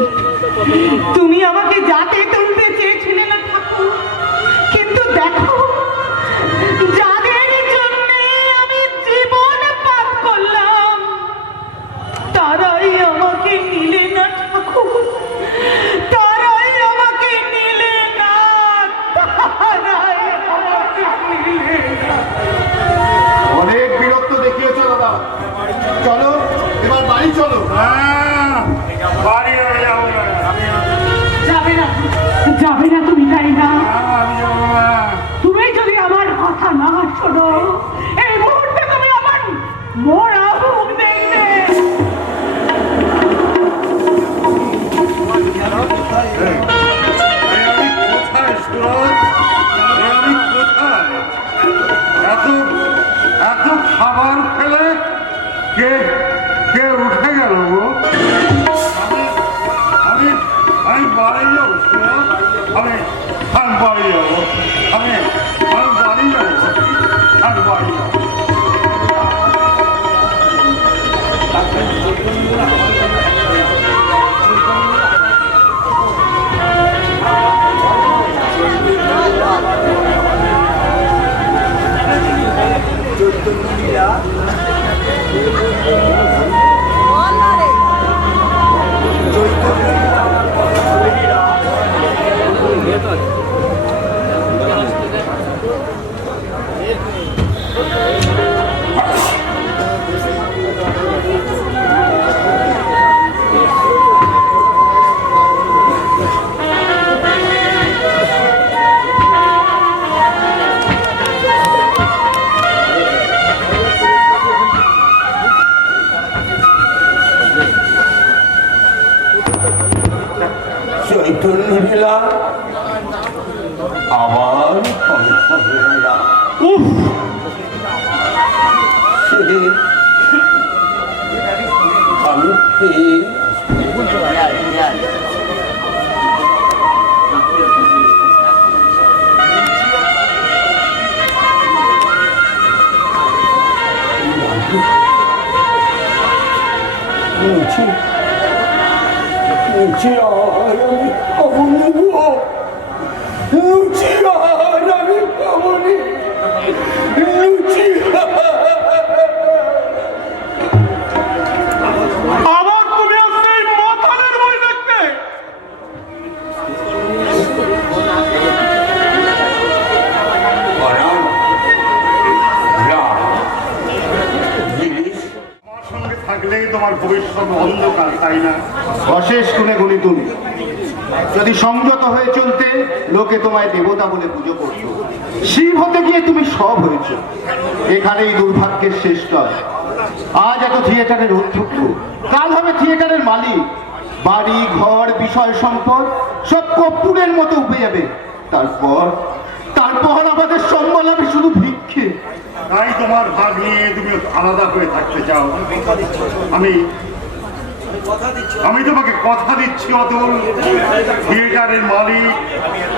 তুমি আমাকে যাতে তুলতে চেয়েছিলে না ঠাকুর, কিন্তু দেখো, যাদের জন্য আমি জীবন পাপ করলাম, তারাই আমাকে নিলে না ঠাকুর, তারাই আমাকে নিলে না, তারাই আমাকে নিলে না। অনেক বিরক্ত দেখিয়েছো দাদা, চলো এবার বাড়ি চলো। হ্যাঁ, বাড়ি আমি যাবো না। যাবে না, যাবে না তুমি, তাই না? আমি যাবো না। তুমি যদি আমার কথা না শোনো, এই মুহূর্তে তুমি আমার মোড়া মুখ দেখবে। কে কে উঠে গেল গো? আমি আমি বাড়ি যাবো, আমি আমি বাড়ি যাবো, আমি আমি বাড়ি যাবো, আমি বাড়ি যাবো। চৈতন্য লীলা আবার আবার তুমি আসলে এই মাথানের বই দেখতে? আমার সঙ্গে থাকলেই তোমার ভবিষ্যৎ অন্ধকার, তাই না? অশেষ গুণে গুণী তুমি। যদি সংযত হয়ে চলতে, লোকে তোমায় দেবতা বলে পুজো করত। শিব হতে গিয়ে তুমি সব হয়েছ। এখানেই দুর্ভাগ্যের শেষ নয়। আজ এত থিয়েটারের অধ্যক্ষ, কাল হবে থিয়েটারের মালিক। বাড়ি ঘর বিষয় সম্পদ সব কর্পূরের মতো উঠে যাবে। তারপর তারপর আমাদের সম্বল হবে শুধু ভিক্ষে। তাই তোমার ভাগ নিয়ে তুমি আলাদা হয়ে থাকতে চাও। আমি তোমাকে কথা দিচ্ছি অতুল, থিয়েটারের মালিক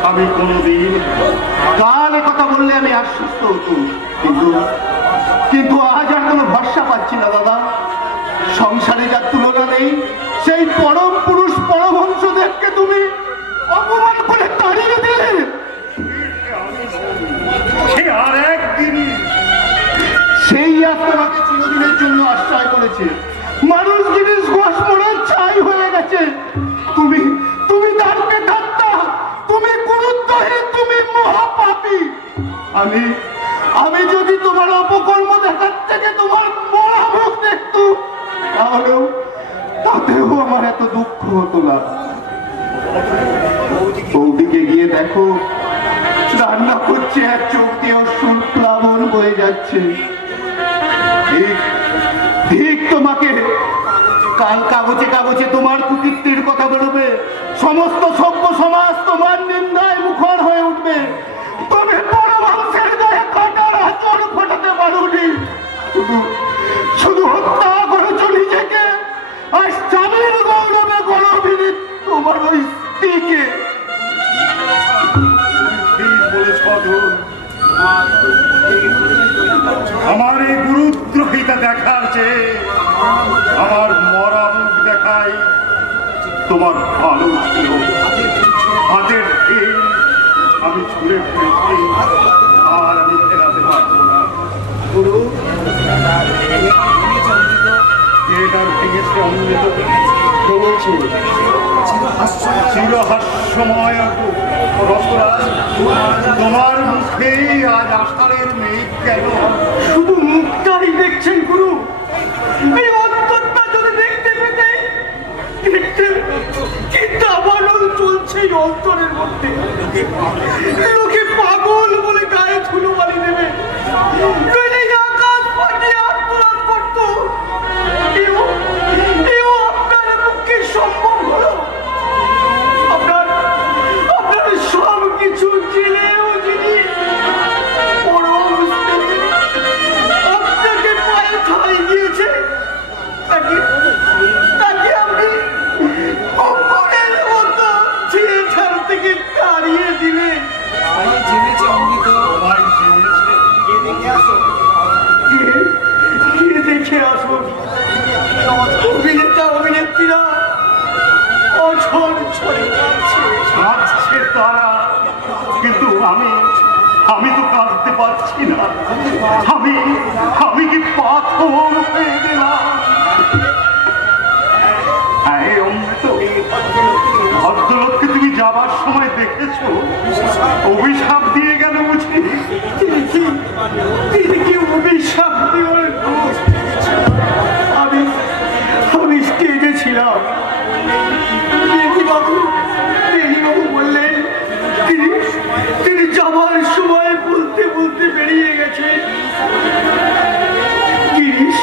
আমি কোনোদিন। কাল কথা বললে আমি আশ্বস্ত হতুম, কিন্তু আজ আর কোনো ভরসা পাচ্ছি না দাদা। সংসারে যার তুলনা নেই, সেই পরম পুরুষ পরমহংসদেবকে তুমি অপমান করে তাড়িয়ে দিলে। সে আর একদিনই সেই আজ তোমাকে চিরদিনের জন্য আশ্রয় করেছে। মানুষ জিনিস ঘোষ মরার ছাই হয়ে গেছে। তুমি তুমি তার পেটাত্তা, তুমি গুরুত্বহীন, তুমি মহাপাপী। আমি যদি তোমার অপকর্ম দেখার থেকে তোমার মরা মুখ দেখতুম, তাতেও আমার এত দুঃখ হতো না। বৌদিকে গিয়ে দেখো, রান্না করছে, এক চোখ দিয়ে সুর প্লাবন বয়ে যাচ্ছে। ঠিক তোমাকে কাল কাগজে কাগজে তোমার কুকীর্তির কথা বেরোবে। সমস্ত সভ্য সমাজ তোমার নিন্দায় মুখর হয়ে উঠবে। তবে পরমাংসের গায়ে কাটার আচর ফোটাতে পারোনি। শুধু হত্যা করেছ নিজেকে, আর স্বামীর গৌরবে গৌরবিনী তোমার ওই স্ত্রীকে। ঠিক বলেছ অতুল। আমার এই গুরুদ্রোহিতা দেখার চেয়ে আমার মরা মুখ দেখাই তোমার ভালো ছিল। হাতের ঢিল আমি ছুঁড়ে ফেলেছি, আর আমি ফেরাতে পারবো না। এটার ভেঙেছে অমৃত, চিরহাস্যময় রসরাজ, তোমার মুখেই আজ আষাঢ়ের মেঘ কেন? শুধু মুখটাই দেখছেন গুরু, এই অন্তরটা যদি দেখতে পেতে, কিন্তু আবারও চলছে এই অন্তরের মধ্যে। লোকে পাগল বলে গায়ে ধুলোবালি দেবে, নইলে আকাশ ফাটিয়ে আত্মনাদ করতো। এও আপনার পক্ষে সম্ভব হলো? আপনার সব কিছু জেনেও যিনি পরম আপনাকে পায়ে ঠাঁই দিয়েছে, দেখে আসুন অভিনেতা অভিনেত্রীরা অঝর ঝরে কাঁদছে তারা, কিন্তু আমি তো কাঁদতে পারছি না। আমি কি পাথর হয়ে গেলাম? হ্যাঁ অমৃত, ভদ্রলোককে তুমি যাবার সময় দেখেছো? অভিশাপ দিয়ে গেল বুঝি? তিনি কি অভিশাপ দিলেন? আমি স্টেজে ছিলাম, বেণীবাবু বললেন তিনি যাবার সময় বলতে বলতে বেরিয়ে গেছে। গিরিশ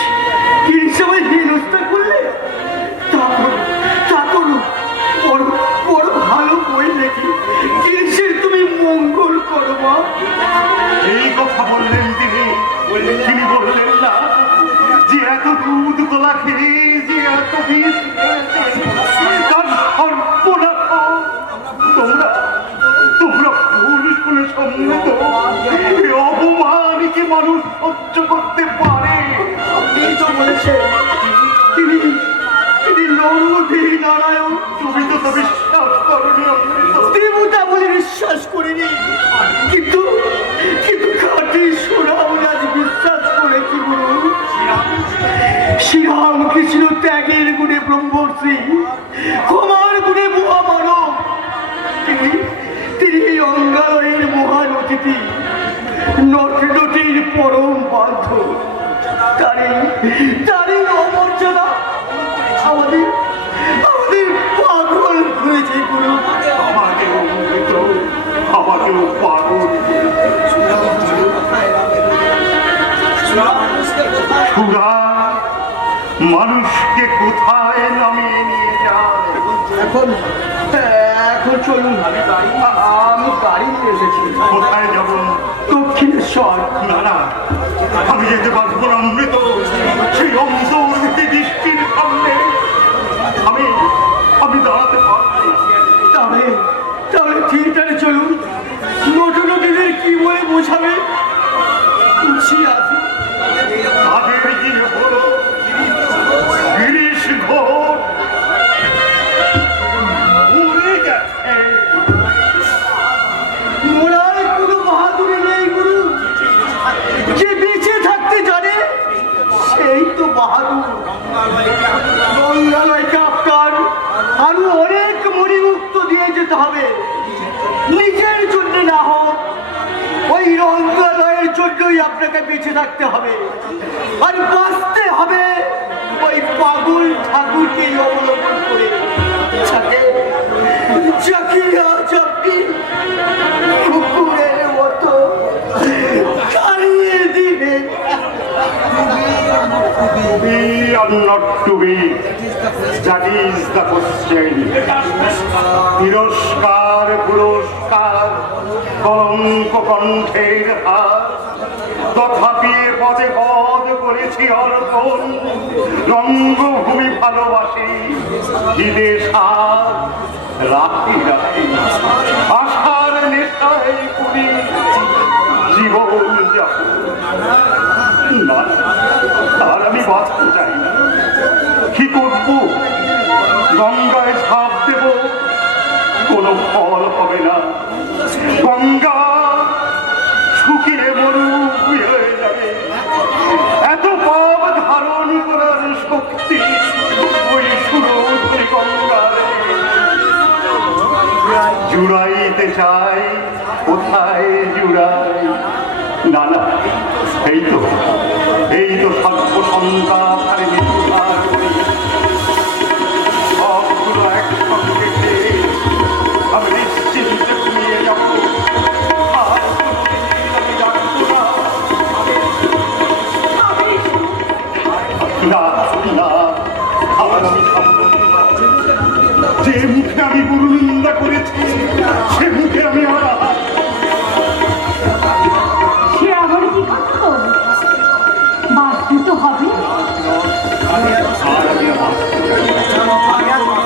আমায় হেনস্থা করলে, তা করুন, বড় ভালো বই লেখি, গিরিশের তুমি মঙ্গল করো মা। এই কথা বললেন তিনি বললেন না যে এত দুধ গোলা খেয়ে যে এত বিষ খেয়েছে তার সর্বনাশ। তোমরা ভুল শুনে সম্মত, এই অপমান কি মানুষ সহ্য করতে পারে? আপনি তো বলেছেন তিনি নরহরি নারায়ণ। তুমি তো বিশ্বাস করনি অমৃত। দেবতা বলে বিশ্বাস করিনি, কিন্তু খাঁটি সোনাও আজ বিশ্বাস করেছি গুরু। শ্রীরামকৃষ্ণ ত্যাগের গুণে ব্রহ্মর্ষি, ক্ষমার গুণে মহামানব। তিনি অঙ্গালয়ের মহান অতিথি, নটনটির পরম বাধ্য। তারই অমর্যাদা আমাদের পাগল হয়েছে গুরু। আমাকেও পাগল। সুরা মানুষকে কোথায় নামিয়ে নিয়ে যায়? এখন চলুন, আমি গাড়ি নিয়ে এসেছি। কোথায় যাব? দক্ষিণেশ্বর। না, আমি যেতে পারবো না অমৃত। সেই অন্তর দৃষ্টির সামনে আমি দাঁড়াতে পারবো না। তাহলে থিয়েটারে চলুন, নটনটিদের কি বলে বোঝাবে? তাদের গিয়ে বলো গিরিশ ঘোষ মরে গেছে। মোরার কোনো বাহাদুরি নেই গুরু, যে বেঁচে থাকতে জানে সেই তো বাহাদুর। গঙ্গালয়কে আপনার আরো অনেক মণিমুক্ত দিয়ে যেতে হবে, নিজের জন্য না হোক, ওই গঙ্গালয়ের জন্যই আপনাকে বেঁচে থাকতে হবে। আর বাঁচতে হবে ওই পাগল ঠাকুরকে অবলম্বন করে, যাকে আজ আপনি কুকুরের মতো তাড়িয়ে দিলেন। be or not to be, that is the question. তিরস্কার পুরস্কার কলঙ্ক কণ্ঠের হার, তথাপি পদে পদ করেছি অর্পণ। রঙ্গভূমি ভালোবাসি, বিদেশ আর রাখি আশার নেশায় পুরি জীবন যাপন। না, আর আমি বাঁচতে চাই না। কি করব? গঙ্গায় ঝাঁপ দেব, কোনো ফল হবে না। গঙ্গা শুকিয়ে মরুক হয়ে যাবে। এত পাপ ধারণ করার শক্তি ওই সুরধুরি গঙ্গার। জুড়াইতে চাই, কোথায় জুড়াই? না, এই তো সর্বসন্তাপহারে নির্ধার করি। সবগুলো একসঙ্গে পেয়ে আমি নিশ্চিন্তে ঘুমিয়ে যাব। আর আমি রাখবো না, আর আমি সম্মতি না। যে মুখে আমি গুরু নিন্দা করেছি, সে মুখে আমি সে আবার কি কথা? বাঁচতে তো হবে।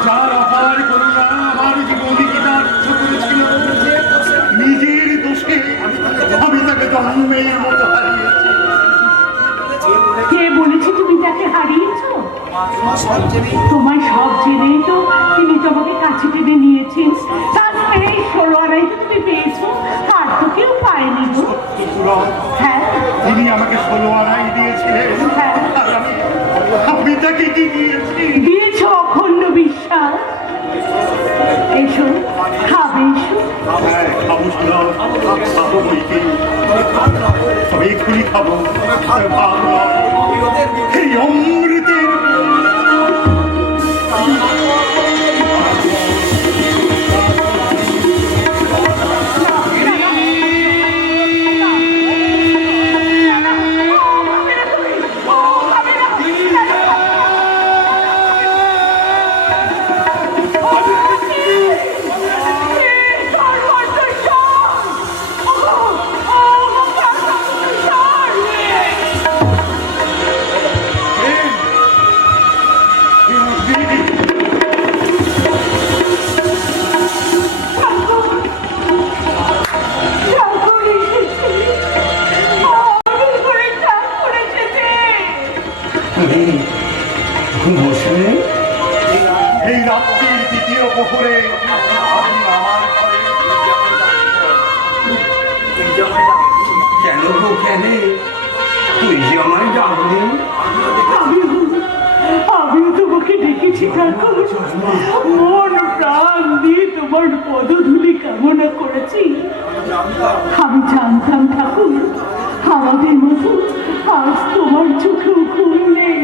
যার অপার করুণা আমার জীবনে কৃতার্থ করেছিল, নিজের দোষে আমি তাকে জন্মের মতো হারিয়েছি। কে বলেছে তুমি তাকে তোমার সব জেনেই তো তিনি তোমাকে কাছে টেনে নিয়েছেন। তার এই 16 আনাই তো তুমি পেয়েছো, আর তো কেউ পায়নি গো। হ্যাঁ তিনি আমাকে 16 আনাই দিয়েছিলেন, হ্যাঁ আর আমি তাকে কি দিয়েছি? দিয়েছ অখণ্ড বিশ্বাস। এসো খাবে, এসো। হ্যাঁ, খাবো সুরজ, খাবো বইকে, তবে এক্ষুনি খাবো। ভাবলাম এই অমৃতের এই রাত্রির দ্বিতীয় প্রহরে আপনি আমার ঘরে কেন গো কেন? তুই যে আমায় ডাকলি? আমিও তোমাকে ডেকেছি ঠাকুর, মন প্রাণ দিয়ে তোমার পদধূলি কামনা করেছি। আমি জানতাম ঠাকুর, আমাদের মতো আজ তোমার চোখেও ঘুম নেই।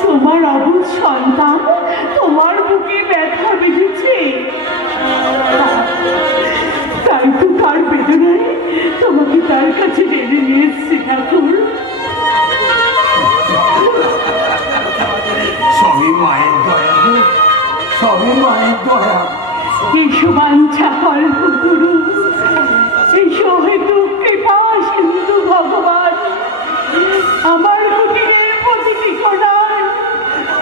তোমার অবুঝ সন্তান তোমার বুকে ব্যথা বেঁধেছে, তাই তো তার বেদনায় তোমাকে তার কাছে টেনে নিয়ে এসছি ঠাকুর। সবই মায়ের দয়া, সবই মায়ের দয়া। এসো বাঞ্ছা কল্প গুরু, এসো হেতু কৃপা সিন্ধু ভগবান। আমার কুটিরের প্রতিটি কোণায়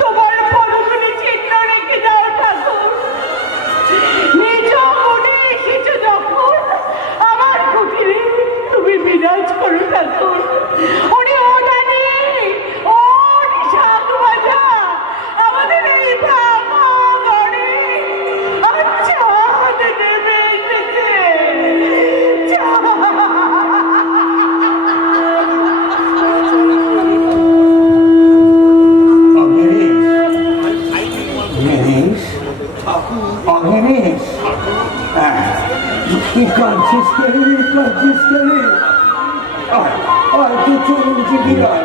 তোমার পদধূলি চিহ্ন রেখে দাও ঠাকুর। নিজ মনে এসেছো যখন আমার কুটিরে তুমি বিরাজ করো ঠাকুর। ওরে ও নানি, ও নিশাক বাজা, আমাদের এই ভাঙা ঘরে চাঁদ নেমে এসেছে। কাঁদছিস কেন? কাঁদছিস কেন? আর তুই চলুন চিঠি গায়।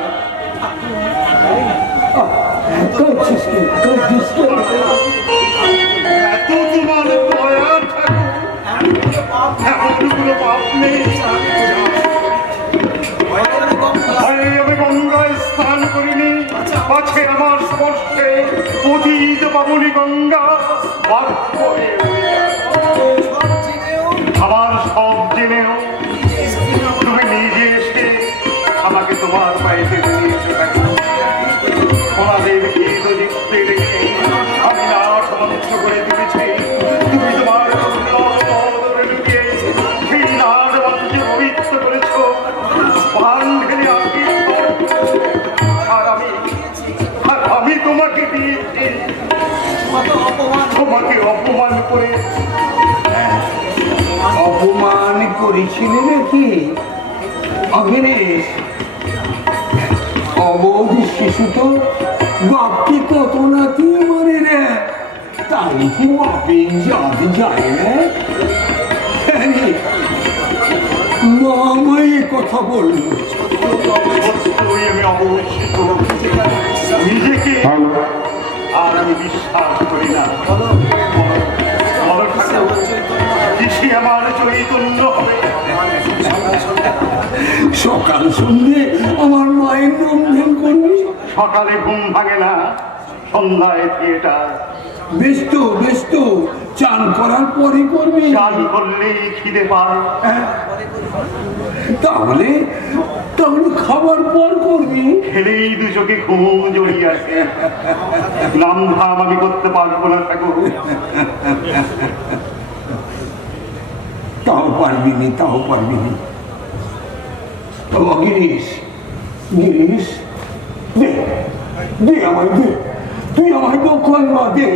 কাঁদছিস কেন? কাঁদছিস কেন? এত তোমার দয়া এমনগুলো পাপ নেই। আমি গঙ্গায় স্নান করিনি, আছে আমার স্পর্শে পতিত পাবনী গঙ্গা বাধ্য হয়ে আমার সব জেনেও তুমি নিজে এসে আমাকে তোমার পায়ে টেনে নিয়েছো। ওনাদের গীত জিততে রেখে আমি নাট মঞ্চ করে দিয়েছি। তুমি তোমার লুকিয়ে সেই নাট মঞ্চে পবিত্র করেছ, পান ঢেলে আঁকি। আর আমি তোমাকে দিয়েছি, তোমাকে অপমান করে। অপমান করেছিলে নাকি অখিলেশ? অবোধ শিশু তো বাপকে কত নাতি মরে রে, তাই কি বাপের জাত যায় না? মা আমায় কথা বলল। আমি অবশ্যই নিজেকে আর আমি বিশ্বাস করি না। কৃষি আমার চৈতন্য হবে। সকাল সন্ধ্যে আমার মায়ের নাম ধ্যান করবি। সকালে ঘুম ভাঙে না, সন্ধ্যায় থিয়েটার। বেশ তো চান করার পরে করবি। চান করলেই খিদে পায়। তাহলে খাবার পর করবি। খেলেই দু চোখে ঘুম জড়িয়ে আসে। নাম ধাম আমি করতে পারবো না ঠাকুর। তাও পারবি নি। গিরিশ দে আমায় দে। তুই আমায় দক্ষিণা দে।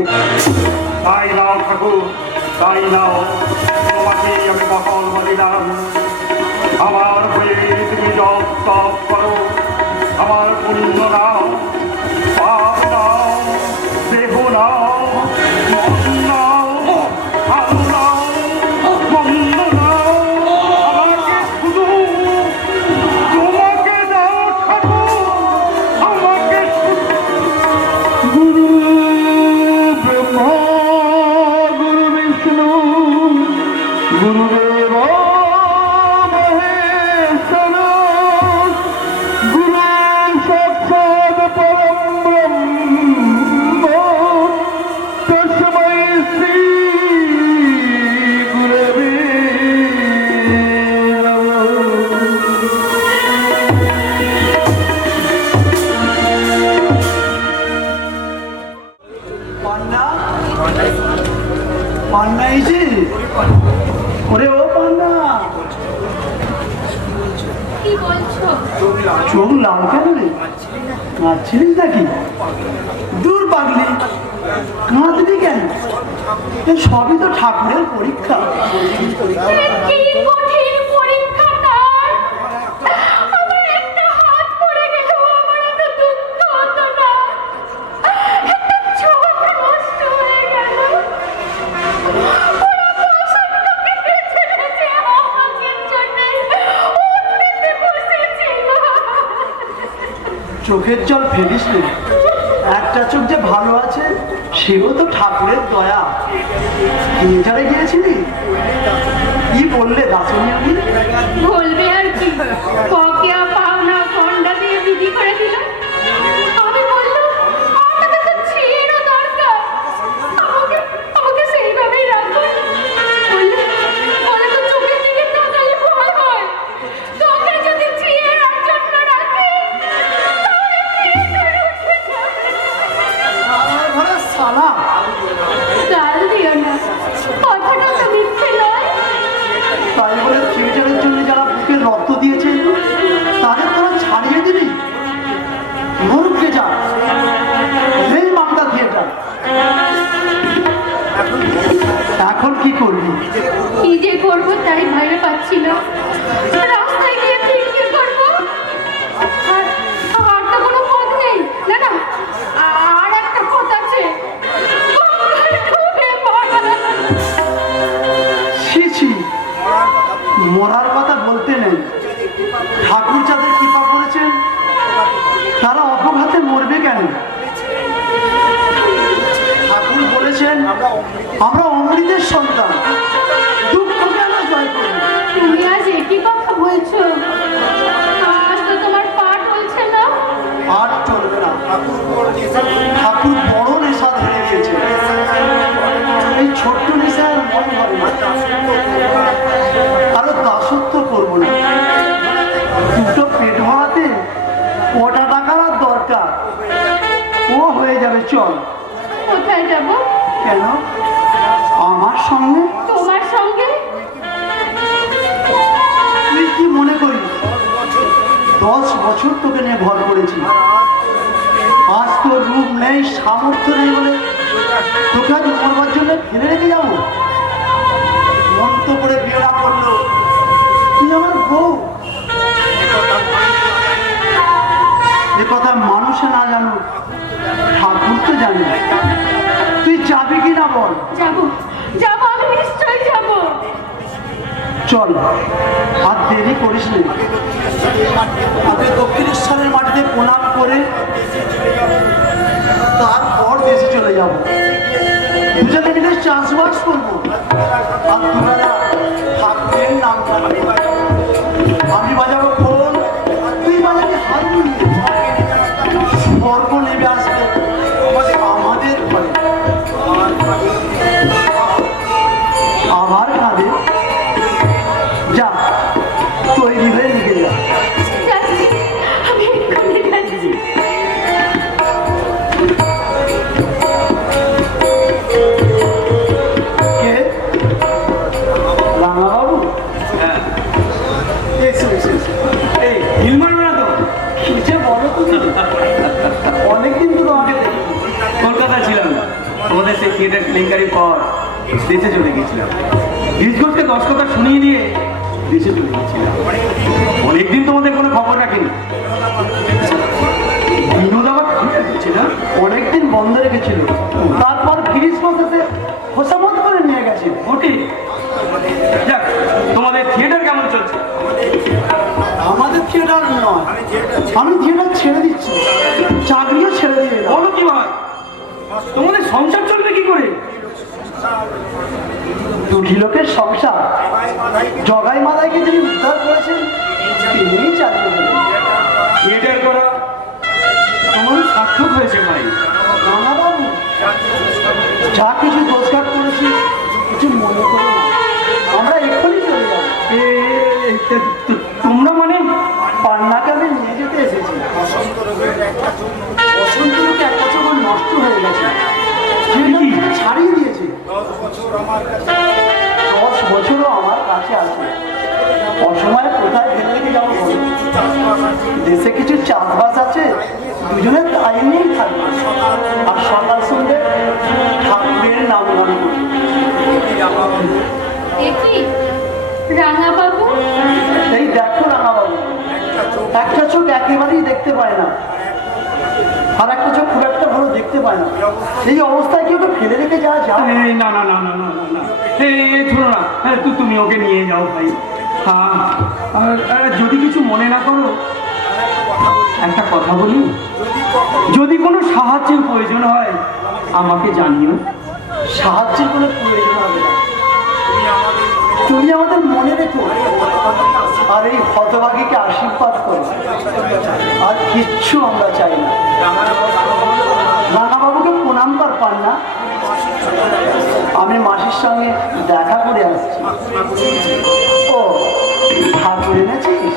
তাই নাও ঠাকুর, তাই নাও, তোমাকে আমি কখন দিলাম। আমার হয়ে তুমি জপ তপ করো, আমার পুণ্য নাও, পাপ নাও, দেহ নাও, মন নাও, ভালো নাও, মন্দ নাও, আমাকে শুধু তোমাকে দাও ঠাকুর, আমাকে গুরু ব্রহ্মা গুরু বিষ্ণু গুরুদেব মহেশ্বর গুরু সাক্ষাৎ পরম ব্রহ্ম তস্मै শ্রী গুরবে পান্না পান্না এসে ওরে ও পান্না কি বলছো? চোখ লাল কেন রে কাঁদছিলিস নাকি দূর পাগলি কাঁদলি কেন এ সবই তো ঠাকুরের পরীক্ষা কি কঠিন পরীক্ষা তার! আমার একটা হাত পড়ে গেলেও আমার এত দুঃখ হতো না। একটা চোখ নষ্ট হয়ে গেল। ওরা বসন্তকে বেছে বেছে আমাকে জন্যে উঠতে বসেছিল। চোখের জল ফেলিস না একটা চোখ যে ভালো আছে সেও তো ঠাকুরের দয়া গির্জারে গিয়েছিলি কি বললে দাসনী আমি বলবে আর কি, বকেয়া পাওনা গন্ডা দিয়ে বিধি করে দিল। আমি বললাম আমাকে তো ছেড়ো দরকার, আমাকে সেইভাবেই রাখো। বলে তো চোখের দিকে তাকালে ভয় হয়, তোকে যদি ছেড়ার জন্য রাখে তাহলে পেট উঠে যাবে। আমার ঘরে সালা গাল দিও না, কথাটা তো মিথ্যে নয়। তাই বলে থিয়েটারের জন্য যারা বুকে রক্ত দিয়েছে তাদের তোরা ছাড়িয়ে দিবি মরুকে যা এই মামলা থিয়েটার এখন কি করবি কি যে করবো তাই ভয় পাচ্ছি না। রাস্তায় গিয়ে ফিরকি করবো আর তো কোনো পথ নেই। না না, আর একটা পথ আছে, গঙ্গায় ডুবে পড়া। ছি ছি মরার কথা বলতে নেই ঠাকুর যাদের কৃপা করেছেন তারা অপঘাতে মরবে কেন ঠাকুর বলেছেন আমরা অমৃতের সন্তান দুঃখ কেন জয় করব তুমি আজ একই কথা বলছো? আজ তো তোমার পাঠ বলছে না। আর চলবে না ঠাকুর বড় নেশা ধরে গিয়েছে এই ছোট্ট নেশা আর মন হবে না কারো দাসত্ব করবো না দুটো পেট ভরাতে কটা টাকার আর দরকার ও হয়ে যাবে চল কোথায় যাব? কেন আমার সঙ্গে তোমার সঙ্গে? তুই কি মনে করিস 10 বছর তোকে নিয়ে ঘর করেছি আজ তোর রূপ নেই সামর্থ্য নেই বলে তোকে আজ মরবার জন্য ফেলে রেখে যাবো মন তো করে বিয়ে না করলো তুই আমার বউ এ কথা মানুষে না জানো ঠাকুর তো জানে তুই যাবি কি না বল যাবো যাবো, আমি নিশ্চয়ই যাবো। চল আর দেরি করিস না আগে দক্ষিণেশ্বরের মাটিতে প্রণাম করে তারপর দেশে চলে যাব দুজনে মিলে চাষবাস করবো আর তোমরা ঠাকুরের নাম জানবে আমি বাজাবো খোল তুই বাজাবি হারমোনিয়াম স্বর্গ নেমে আসবে আমাদের ঘরে আমার কাঁধে যা তৈরি হয়ে নিয়ে যা যাচ্ছি, আমি এক্ষুনি যাচ্ছি। কে রাঙাবাবু হ্যাঁ, এসো এসো এসো। এই হিল মারবে না তো? কি যে বলো তুমি অনেকদিন তো থিয়েটার কেলেঙ্কারির পর দেশে চলে গেছিলাম। রিজগোসকে 10 কথা শুনিয়ে দিয়ে দেশে চলে গেছিলাম। অনেকদিন তোমাদের কোনো খবর রাখেনি। বিনোদ আবার থিয়েটার করছে না, অনেকদিন বন্ধ রেখেছিল, তারপর রিজগোস এসে খোসামত করে নিয়ে গেছে। ওকে, যাক, তোমাদের থিয়েটার কেমন চলছে? আমাদের থিয়েটার নয়, আমি থিয়েটার ছেড়ে দিচ্ছি, চাকরিও ছেড়ে দিয়ে। বলো কি ভাই, তোমাদের সংসার চলবে কি করে? দুটি লোকের সংসার জগাই মাদাইকে যিনি উদ্ধার করেছেন তিনিই চালিয়ে দেবেন। থিয়েটার করা তোমারও সার্থক হয়েছে ভাই। নানা বাবু, যা কিছু দোষঘাট করেছি কিছু মনে করো না, আমরা এক্ষুনি চলে যাবো। তোমরা মানে? পান্নাকে আমি নিয়ে যেতে এসেছি। বসন্তরূপে এক বছর আমার নষ্ট হয়ে গেছে, ছাড়িয়ে দিয়েছে। 10 বছরও আমার কাছে আছে, অসময়ে কোথায় ফেলে রেখে যাবো? দেশে কিছু চাষবাস আছে, দুজনের তাই নিয়েই থাকবে। আর সকাল সন্ধ্যে ঠাকুরের নাম গান করবে। দেখি রাঙা বাবু, এই দেখো রাঙা বাবু, একটা চোখ একেবারেই দেখতে পায় না, আর একটা চোখ খুব একটা ভালো দেখতে পায় না। এই অবস্থায় কি ওকে ফেলে রেখে যাওয়া যায়? না না না না না না, এই ধরো না, তুমি ওকে নিয়ে যাও ভাই। হ্যাঁ, যদি কিছু মনে না করো, একটা কথা বলি, যদি কোনো সাহায্যের প্রয়োজন হয় আমাকে জানিও। সাহায্যের কোনো প্রয়োজন হবে না, তুমি আমাদের মনে রেখো, আর এই হতভাগীকে আশীর্বাদ করো। আর কিচ্ছু আমরা চাই না। রাঙাবাবুকে প্রণাম কর পান্না, আমি মাসির সঙ্গে দেখা করে আসছি। ও, ঠাকুর এনেছিস?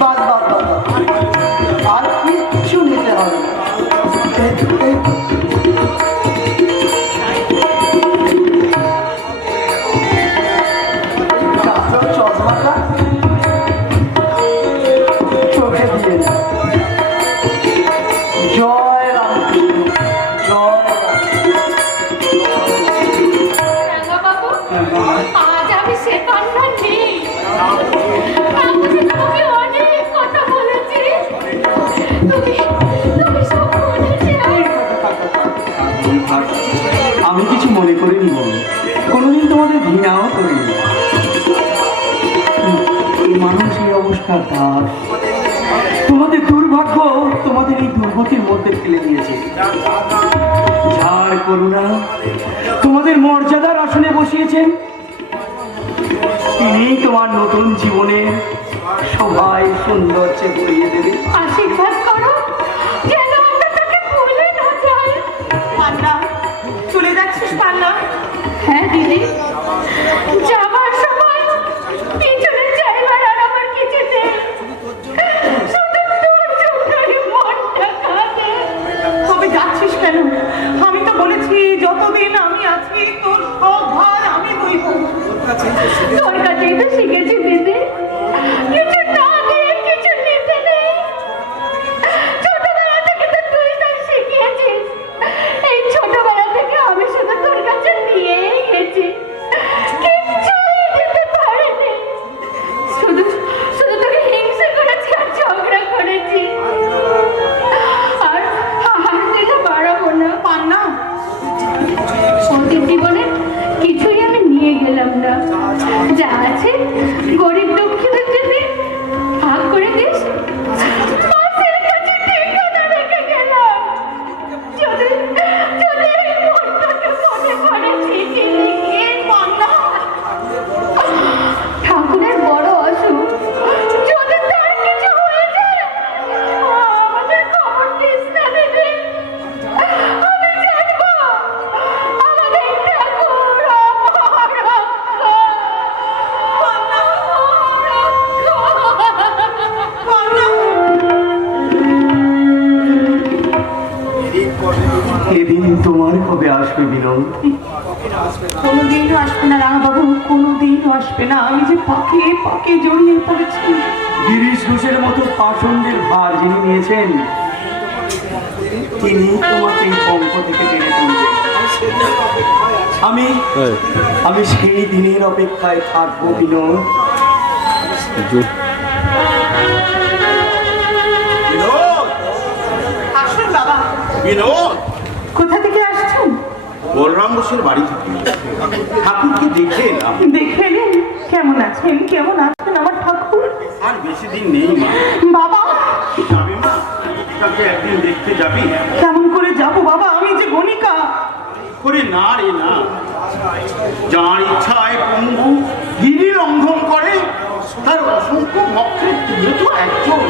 বাদ বাদ বাদ, আর কিচ্ছু নিতে হবে না। চশমাটা চোখে দিয়ে না। জয় রামকৃষ্ণ, জয় রাঙা বাবু, আজ আমি সে পান্না নেই। আমি তোমাকে অনেক কথা বলেছি, তুমি সব বলেছি। আমি কিছু মনে করিনি বল, কোনোদিন তোমাদের ঘৃণাও করিনি। মানুষ এই অবস্থা, তার তোমাদের দুর্ভাগ্য তোমাদের এই দুর্গতির মধ্যে ফেলে দিয়েছে। যার করুণা তোমাদের মর্যাদার আসনে বসিয়েছেন, তিনি তোমার নতুন জীবনে সবাই সৌন্দর্যে ভরিয়ে দেবে। আশীর্বাদ করো যেন আমরা তাকে ভুলে না যাই। পান্না, চলে যাচ্ছিস পান্না? হ্যাঁ দিদি, যাবার সময় পিছনে যাইবার আর আমার কিছু নেই, শুধু তোর জন্যই মনটা কাঁদে। তবে যাচ্ছিস কেন? আমি তো বলেছি যতদিন আমি আছি তোর সব ভার আমি বইব। তোর কাছেই তো শিখেছি দিদি, কিছু না দিয়ে কিছু নিতে নেই। ছোটবেলা থেকে তো তুই তাই শিখিয়েছিস। এই ছোটবেলা থেকে আমি শুধু তোর কাছে নিয়েই গেছি, কিচ্ছুই দিতে পারিনি। শুধু শুধু তোকে হিংসে করেছি আর ঝগড়া করেছি। আর দিতে পারবো না পান্না, অতীত জীবনে কিছুই আমি নিয়ে গেলাম না। যা আছে গরিব দুঃখীদের জন্য ভাগ করে দিস। মাসের কাছে ঠিকানা রেখে গেলাম। যদি যদি এই মনটাকে মনে করে চিঠি লিখে পান্না, ঠাকুরের বড় অসুখ, যদি তার কিছু হয়ে যায় আমাদের খবর দিস না দিদি। আমি জানবো আমাদের ঠাকুর আমার রক্ষা। এদিন তোমার কবে আসবে বিনোদ? কোনোদিনও আসবে না রাঙাবাবু, কোনোদিনও আসবে না। আমি যে পাকে পাকে জড়িয়ে পড়েছি। গিরিশ ঘোষের মতো পাষণ্ডের ভার যিনি নিয়েছেন, তিনি তোমাকে এই পঙ্ক থেকে টেনে তুলবেন। আমি সেই দিনের অপেক্ষায় থাকবো বিনোদ। আসুন বাবা। বিনোদ, কোথা থেকে আসছেন? বলরাম বোসের বাড়ি থেকে ঠাকুরকে দেখে এলাম। দেখে এলেন? কেমন আছেন? কেমন আছেন আমার ঠাকুর? আর বেশি দিন নেই মা। বাবা, যাবি মা? তাকে একদিন দেখতে যাবি? কেমন করে যাবো বাবা? আমি যে গণিকা। করে না রে না, যার ইচ্ছায় পঙ্গু গিরি লঙ্ঘন করে তার অসংখ্য ভক্তের তুই তো একজন।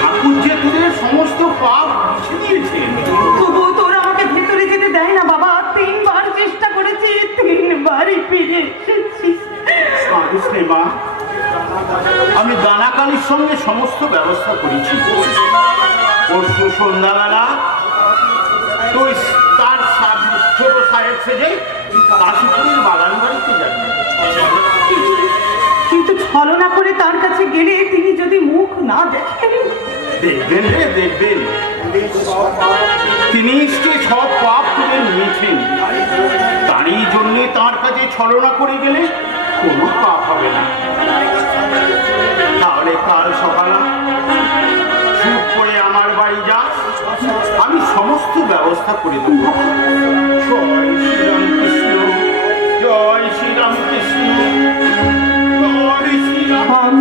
ঠাকুর যে তোদের সমস্ত পাপ মুছে দিয়েছেন। তবুও তোরা আমাকে ভেতরে যেতে দেয় না বাবা। 3 বার চেষ্টা করেছি, 3 বারই ফিরে এসেছি। কাঁদিস নে মা, আমি দানাকালির সঙ্গে সমস্ত ব্যবস্থা করেছি। পরশু সন্ধ্যাবেলা তুই তার ছোট সাহেব সেজে কাশীপুরের বাগান বাড়িতে যাবি। কিন্তু ছলনা করে তার কাছে গেলে তিনি যদি মুখ না দেখেন? দেখবেন রে, দেখবেন। তিনি নিশ্চয় সব পাপ তুলে নিয়েছেন, তারই জন্য তার কাছে ছলনা করে গেলে কোনো পাপ হবে না। তাহলে কাল সকালে চুপ করে আমার বাড়ি যা, আমি সমস্ত ব্যবস্থা করে দেবো। জয় শ্রীরামকৃষ্ণ, জয় শ্রীরামকৃষ্ণ, জয় শ্রীরাম।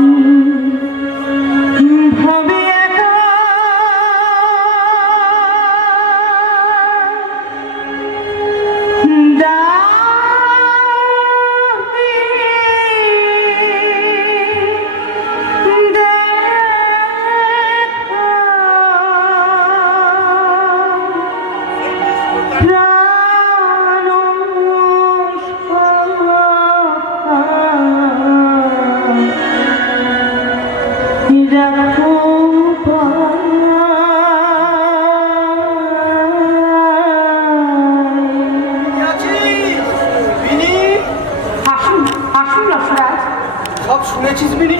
ভাবে একা সব শুনেছিস বিনি?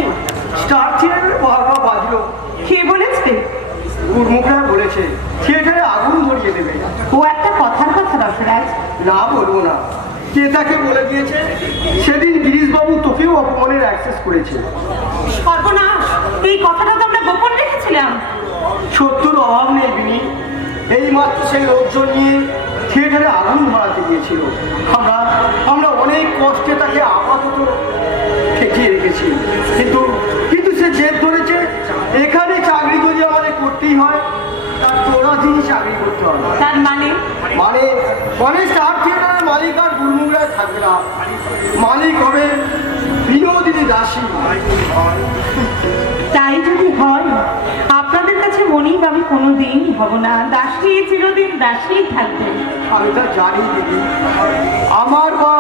স্টার থিয়েটারে বারবার বাজলো। কে বলেছে? গুরমুখরা বলেছে থিয়েটারে আগুন ধরিয়ে দেবে। ও একটা কথার কথা রসরাজ। না বলবো না, কে তাকে বলে দিয়েছে? সেদিন গিরিশবাবু তোকেও অপমানের অ্যাক্সেস করেছে। সর্বনাশ, এই কথাটা তো আমরা গোপন রেখেছিলাম। সত্যর অভাব নেই বিনি। এই মাত্র সেই লোকজন নিয়ে থিয়েটারে আগুন ধরাতে গিয়েছিল। আমরা অনেক কষ্টে তাকে আপাতত ঠেকিয়ে রেখেছি, কিন্তু সে জেদ ধরেছে এখানে চাকরি যদি আমাদের করতেই হয় তার তোরা দিনই চাকরি করতে হবে। তার মানে স্টার থিয়েটারের মালিক আর গুরমুখরায় থাকবে না, মালিক হবে বিনোদিনী দাসী। তাই যদি হয় আপনাদের কাছে মনিব আমি কোনোদিন হব না। দাসী চিরদিন দাসী থাকবে। আমি তা জানি দিদি, আমার বা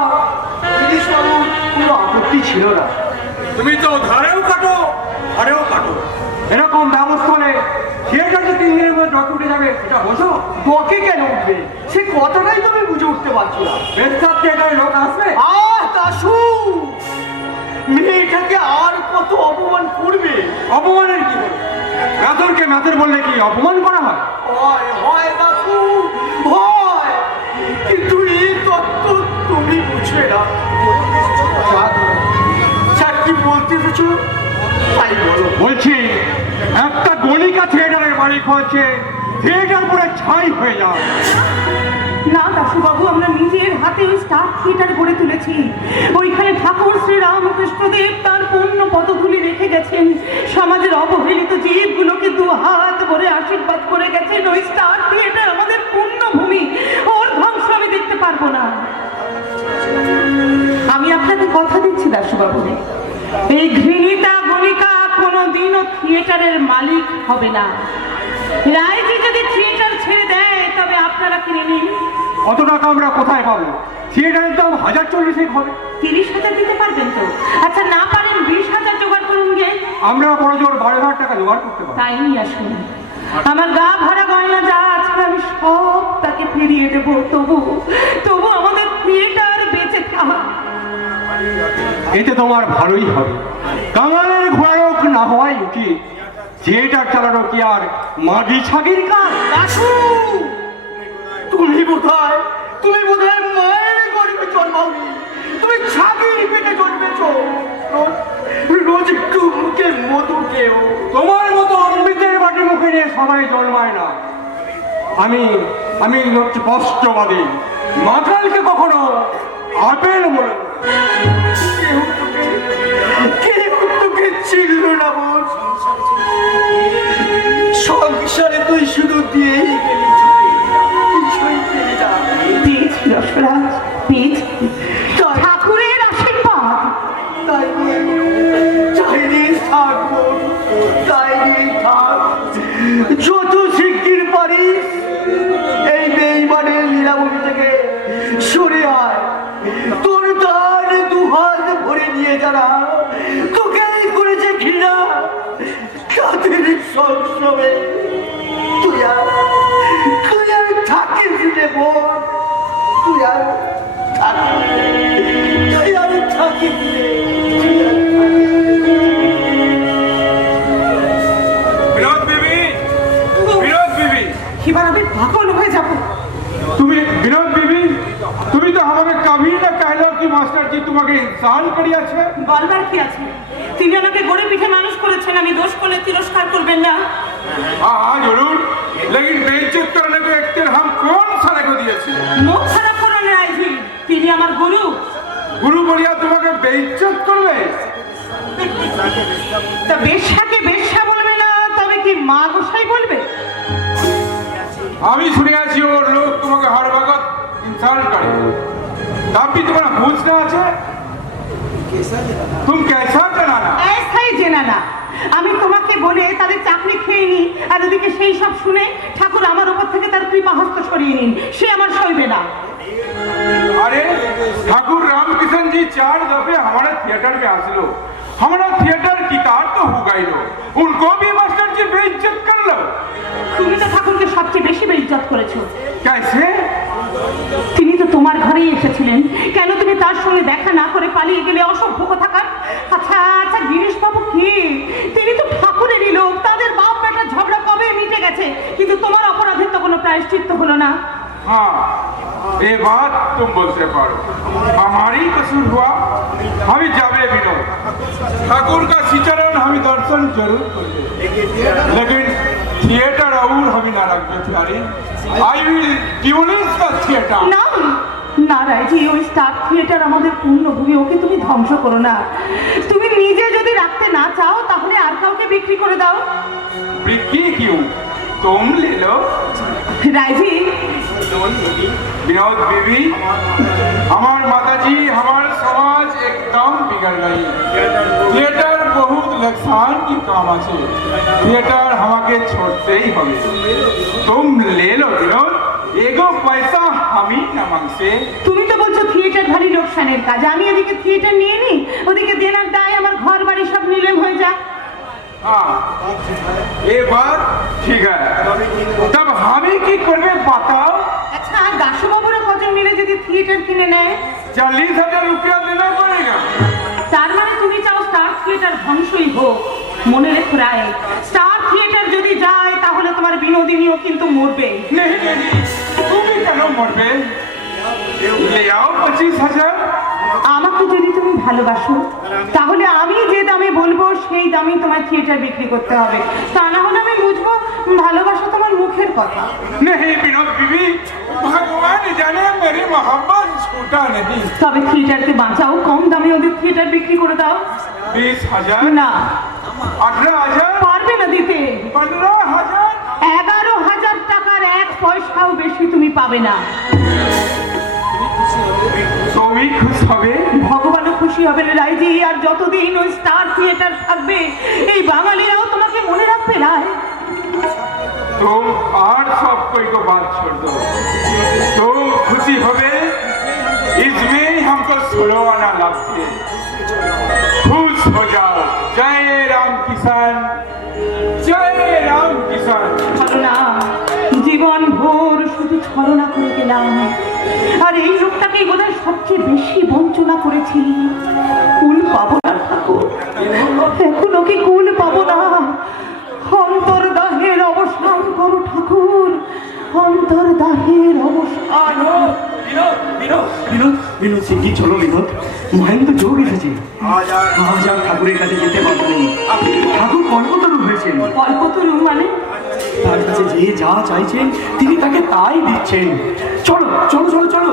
গিরিশবাবুর কোনো আপত্তি ছিল না। তুমি তো ধারেও কাটো ধারেও কাটো, এরকম ব্যবস্থা হলে থিয়েটার যে 3 দিনের মধ্যে ডক উঠে যাবে এটা বোঝো। ডকে কেন উঠবে সে কথাটাই তো আমি বুঝে উঠতে পারছি না। বেস্তার থিয়েটারে লোক আসবে। দাসু, মেয়েটাকে আর কত অপমান করবে? অপমানের কি বলে? মেথরকে মেথর বললে কি অপমান করা হয়? হয় দাসু, হয়, কিন্তু এই তত্ত্ব তুমি বুঝবে না। স্যার কি বলতে এসেছো তাই বলো। বলছি একটা গণিকা থিয়েটারের মালিক হচ্ছে, থিয়েটার পুরো ছাই হয়ে যায়। না দাশুবাবু, আমরা নিজের হাতে ওই স্টার থিয়েটার গড়ে তুলেছি। ওইখানে ঠাকুর শ্রী রামকৃষ্ণদেব তার পূর্ণ পদধূলি রেখে গেছেন। সমাজের অবহেলিত জীবগুলোকে 2 হাত ভরে আশীর্বাদ করে গেছেন। ওই স্টার থিয়েটার আমাদের পুণ্যভূমি, ওর ধ্বংস আমি দেখতে পারবো না। আমি আপনাকে কথা দিচ্ছি দাশুবাবু, এই ঘৃণিতা গণিকা কোনোদিনও থিয়েটারের মালিক হবে না। রায়জি যদি থিয়েটার ছেড়ে দেয় তবে আপনারা কিনে নিন। কত টাকা আমরা কোথায় পাবো? থিয়েটারের দাম 1040 হবে। 30,000 দিতে পারবেন তো? আচ্ছা না পারেন 20,000 জোগাড় করুন গে। আমরা বড় জোর 12,000 টাকা জোগাড় করতে পারবো। তাই নিয়ে আসুন। আমার গা ভরা গয়না যা আছে আমি সব তাকে ফিরিয়ে দেবো। তবু আমাদের থিয়েটার বেঁচে থাক। এতে তোমার ভালোই হবে। কাঙালের ঘোড়ারোগ না হওয়াই উচিত। থিয়েটার চালানো কি আর মাগি ছাগির কাজ? দাশু, তুমি বোধহয় মায়ের গর্ভে জন্মাওনি, তুমি ছাগির পেটে জন্মেছ। রোজ একটু মুখে মধু খেও। তোমার মতো অমৃতের বাটি মুখে নিয়ে সবাই জন্মায় না। আমি হচ্ছে স্পষ্টবাদী, মাতালকে কখনো আপেল বলে কেউ তোকে চিনল না বোন। সংসারে তুই শুধু দিয়েই গেলি, কিছুই পেলি না। পেয়েছি রসরাজ, পেয়েছি ঠাকুরের আশীর্বাদ। তাই চাইলেই থাকবো, চাইলেই থাক। যত শিগগির পারিস এই বেঈমানের লীলাভূমি থেকে সরে আয়। তোর তার দুহাত ভরে নিয়ে যারা তোকেই করেছে ঘৃণা, তাদের সংস্রবে তুই আর থাকিস রে বোন, তুই আর থাকিস রে। বিনোদ বিবি, বিনোদ বিবি, এবার আমি পাগল হয়ে যাবো। তুমি বিনোদ বিবি, তুমি তো আমাকে কবি না कहलो कि मास्टर जी তোমাকে ইনসান করিয়াছে। বলবার কি আছে? তিনি আমাকে গড়ে পিঠে মানুষ করেছেন, আমি দোষ করলে তিরস্কার করবেন না। हाँ जरूर, लेकिन बेइज्जत करने को एक दिन हम कौन साले को दिए थे? মুখ খারাপ করেন রাইজি, তিনি আমার গুরু। গুরু বলিয়া তোমাকে বেইজ্জত করবে? তা বেশ্যাকে বেশ্যা বলবে না, তবে কি মা গোসাই বলবে? আমি শুনিয়াছি ওর লোক তোমাকে হর वक्त इंसल्ट করে। तब भी तुम्हारा होश ना আছে? तुम कैसा जनाना? ऐसाই জেনা না। আমি তোমাকে বলে তাদের চাকরি খেয়ে নি, আর ওদিকে সেই সব শুনে ঠাকুর আমার উপর থেকে তার কৃপা হস্ত সরিয়ে নিন, সে আমার সইবে না। अरे ठाकुर रामकिशन जी 4 दफे हमारे थिएटर में आसिलो, हमारा थिएटर की कार तो हो गई लो, उनको भी मास्टर जी बेइज्जत कर लो। তুমি তো ঠাকুরকে সবচেয়ে বেশি বেইজ্জত করেছো। कैसे? তিনি তো তোমার ঘরেই এসেছিলেন, কেন তুমি তার সঙ্গে দেখা না করে পালিয়ে গেলে? অসভ্য কোথাকার। আচ্ছা আচ্ছা, গিরিশ বাবু কে? তিনি তো ঠাকুরেরই লোক, তাদের বাপ বেটার ঝগড়া কবে মিটে গেছে, কিন্তু তোমার অপরাধের তো কোনো প্রায়শ্চিত্ত হলো না। हाँ, ये बात तुम बोलते पारो, हमारी कसूर हुआ, हम जावे विनोद ठाकुर का श्रीचरण हम दर्शन जरूर करेंगे, लेकिन थिएटर और हम ना रखते प्यारी। I will demolish the theatre. না না রাইজি, ওই স্টার থিয়েটার আমাদের পূর্ণভূমি, ওকে তুমি ধ্বংস করো না। তুমি নিজে যদি রাখতে না চাও তাহলে আর কাউকে বিক্রি করে দাও। बिक्री क्यों? तुम ले लो। রাইজি, विनोद बीवी, हमार माता जी, हमार समाज एकदम बिगड़ गई। थिएटर बहुत नुकसान की काम আছে, थिएटर हमाके छोड़ते ही হবে। तुम ले लो विनोद, एगो पैसा हम ही ना मांगसे। তুমি তো বলছো থিয়েটার ভারী লোকসানের কাজ, আমি এদিকে থিয়েটার নিয়ে নি, ওদিকে দেনার দায় আমার ঘর বাড়ি সব নিলেম হয়ে যাক। हाँ, ये बात ठीक है, तब हम ही की करबे बताओ। আচ্ছা, দাসবাবুরা কজন মিলে যদি থিয়েটার কিনে নেয়? 40,000 रुपया देना पड़ेगा। তার মানে তুমি চাও স্টার থিয়েটার ধ্বংসই হোক? মনে রেখো রায়, স্টার থিয়েটার যদি যায় তাহলে তোমার বিনোদিনীও কিন্তু মরবে। नहीं नहीं, तुम ही करो मरबे, ले आओ 25,000। আমাকে যদি তুমি ভালোবাসো তাহলে আমি যে দামে বলবো সেই দামে তোমার থিয়েটার বিক্রি করতে হবে, তা না হলে আমি বুঝবো ভালোবাসা তোমার মুখের কথা। नहीं विनोद बीवी, भगवान जाने मेरी मोहब्बत छूटा नहीं। তবে থিয়েটারকে বাঁচাও, কম দামে ওদের থিয়েটার বিক্রি করে দাও। 20,000, না, 18,000, পারবে না দিতে। 15,000। 11,000 টাকার 1 পয়সাও বেশি তুমি পাবে না। তুমি খুশ হবে? ভগবানও খুশি হবে রাইজি, আর যতদিন ওই স্টার থিয়েটার থাকবে এই বাঙালিরাও তোমাকে মনে রাখবে রায়। तुम और सब कोई को बात छोड़ दो, तुम खुशी होगे इसमें हमको 16 आना लगते। खुश हो जाओ। जय राम किसान, जय राम किसान। ছলনা, জীবন ভোর শুধু ছলনা করে গেলাম, আর এই রূপটাকেই বোধহয় সবচেয়ে বেশি বঞ্চনা করেছি। কুল পাবো না ঠাকুর, এখন ওকে কুল পাবো না। অন্তর্দাহের অবসান। বিনোদ শিগগির চলো বিনোদ, মহেন্দ্র যোগ এসেছে। আজ আর ঠাকুরের কাছে যেতে পারবো না। ঠাকুর কল্পতরু হয়েছেন। কল্পতরু মানে? তার কাছে যে যা চাইছেন তিনি তাকে তাই দিচ্ছেন। চলো চলো চলো চলো।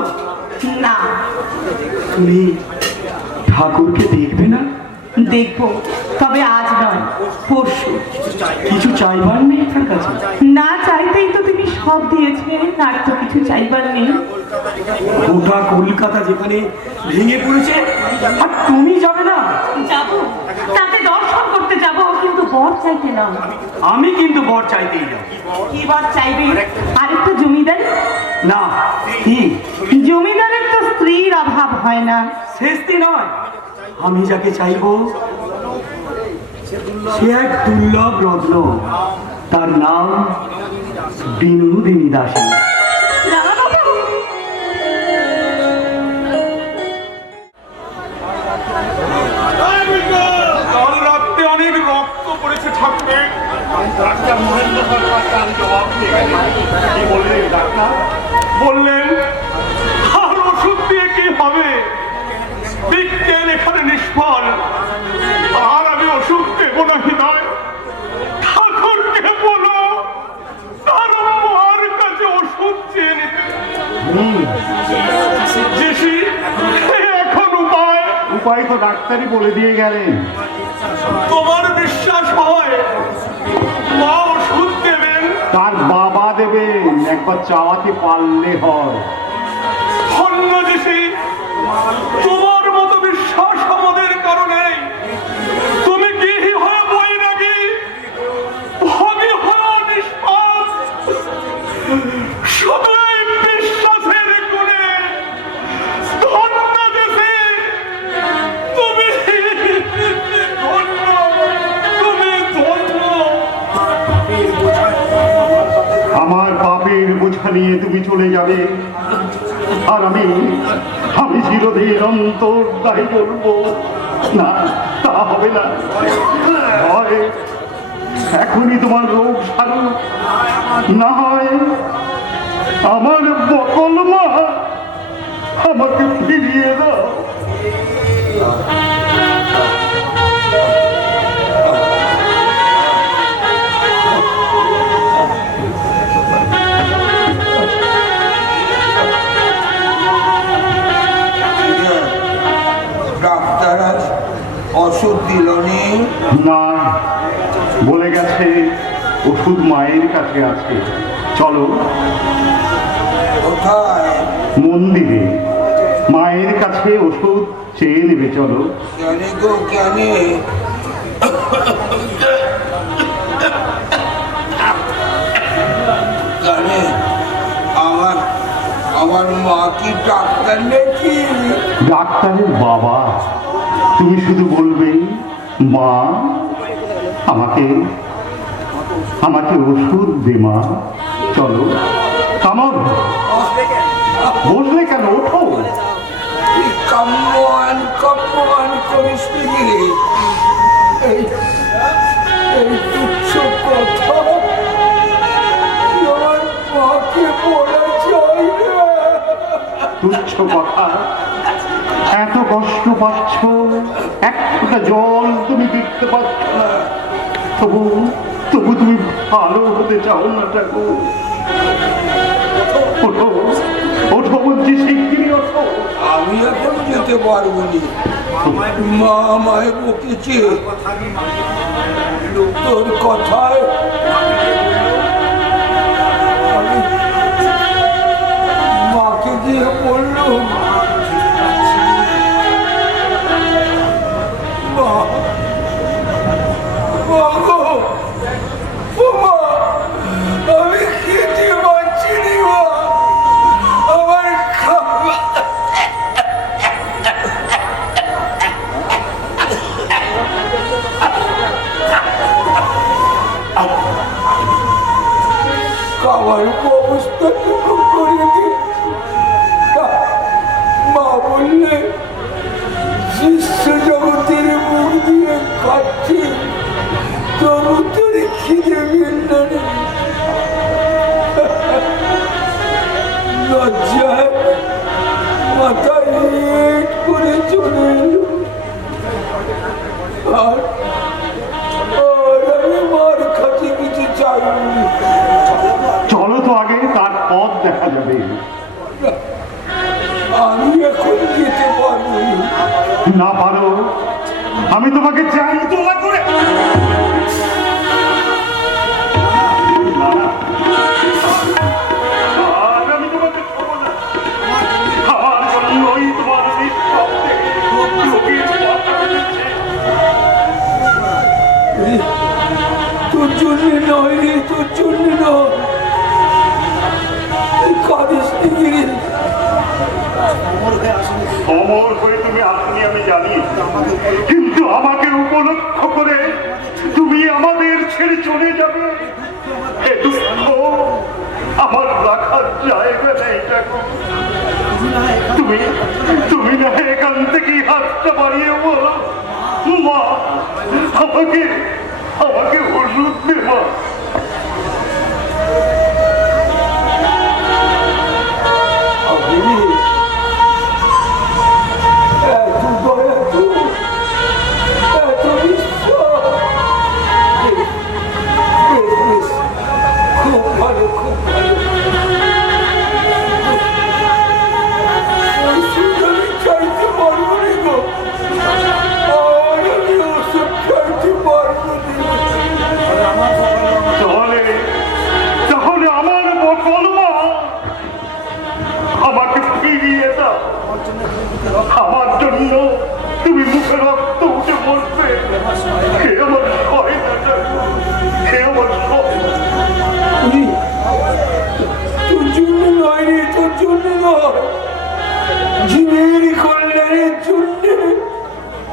না, তুমি ঠাকুরকে দেখবে না? দেখবো, তবে আজ নয়, পরশু। কিছু চাইবার নেই তার কাছে? না চাইতেই তো তিনি সব দিয়েছেন, আর তো কিছু চাইবার নেই। গোটা কলকাতা যেখানে ভেঙে পড়েছে, আর তুমি যাবে না? যাবো, তাকে দর্শন করতে যাবো, কিন্তু বর চাইতে না। আমি কিন্তু বর চাইতেই না। কি বর চাইবে? আরেকটা জমিদার? না। কি? জমিদারের তো স্ত্রীর অভাব হয় না। শেষটি নয়, আমি যাকে চাইব সে এক দুর্লভ রত্ন, তার নাম বিনোদিনী দাসী। কাল রাত্রে অনেক রক্ত পড়েছে ঠাকুরের। ডাক্তার মহেন্দ্র সরকার তার জবাব দিয়ে কি বললেন ডাক্তার? বললেন আর ওষুধ দিয়ে কি হবে, বিজ্ঞান এখানে নিষ্ফল। আর আমি ওষুধ দেব না হৃদয়, ঠাকুরকে বলো তার মার কাছে ওষুধ চেয়ে নিতে। জেসি, এখন উপায়? উপায় তো ডাক্তারই বলে দিয়ে গেলেন। তোমার বিশ্বাস হয় মা ওষুধ দেবেন? তার বাবা দেবেন, একবার চাওয়াতে পারলে হয়। অন্য জেসি, তোমার মতো বিশ্বাস আমাদের কারণে তুমি কি হয়ে বই নাকি ভাবি হয়ে নিষ্পাপ? শুধু এই বিশ্বাসের গুণে ধন্য জেসি, তুমি ধন্য, তুমি ধন্য। আমার পাপের বোঝা নিয়ে তুমি চলে যাবে, আর আমি চিরদিন অন্তর তাই বলবো না, তা হবে না। হয় এখনই তোমার রোগ সারুক, না হয় আমার বকল মা আমাকে ফিরিয়ে দাও। ডাক্তার আজ ওষুধ দিল নি? না, বলে গেছে ওষুধ মায়ের কাছে আছে। চলো। কোথায়? মন্দিরে মায়ের কাছে ওষুধ চেয়ে নেবে। চলো। কেন গো কেন? আমার মা কি ডাক্তার নাকি? ডাক্তারের বাবা। তুমি শুধু বলবে মা আমাকে ওষুধ দে মা। চলো। কামন, বসলে কেন? ওঠো। কাম্মান করিস নাকি? এই তুচ্ছ কথা আমার মাকে বলা চাই না। তুচ্ছ কথা? এত কষ্ট পাচ্ছ, এক ফোঁটা জল তুমি দেখতে পাচ্ছ না, তবু তুমি ভালো হতে চাও না ঠাকুর। ওঠো, ওঠো বলছি, শিগগিরই ওঠো। আমি এখন যেতে পারবো না, মা আমায় বকেছে। তোর কথায় মাকে গিয়ে বললুম আমি খেতে পারছি না, আমার খাবার ব্যবস্থাটুকু করে দিই। মা বললে শিষ্য জগতের মুখ দিয়ে খাচ্ছি, তবু তোর খিদে মিলল না। লজ্জায় মাথায় ইট করে চলে এলো। আর আমি মার কাছে কিছু চাইনি। চলো তো আগে, তার পথ দেখা যাবে। আমি এখন যেতে পারবো না পারো, আমি তোমাকে চাই তোলা করে আর আমি তোমাকে ছোবো না। আমার জন্যই তোমার নিঃশব্দে লোকের কথা বলেছে। তোর জন্য নয় রে, তোর জন্য নয়। কাঁদিস নি, অমর হয়ে তুমি আসনি আমি জানি, কিন্তু আমাকে উপলক্ষ করে তুমি আমাদের ছেড়ে চলে যাবে, এ দুঃখ আমার রাখার জায়গা নেই। দেখো তুমি তুমি না এখান থেকে হাতটা বাড়িয়ে বলো, মা আমাকে আমাকে ওষুধ দে মা। খুব ভালো, খুব ভালো। ওষুধ আমি চাইতে পারবো না গো, আর আমি ওষুধ চাইতে পারবো না। তাহলে আমার বকল মা, আমাকে ফিরিয়ে দাও। আমার জন্য তুমি মুখে রক্ত উঠে বলবে, হে আমার সয় না, হে আমার সয়। তোর জন্য নয় রে, তোর জন্য নয়, জীবের কল্যাণের জন্য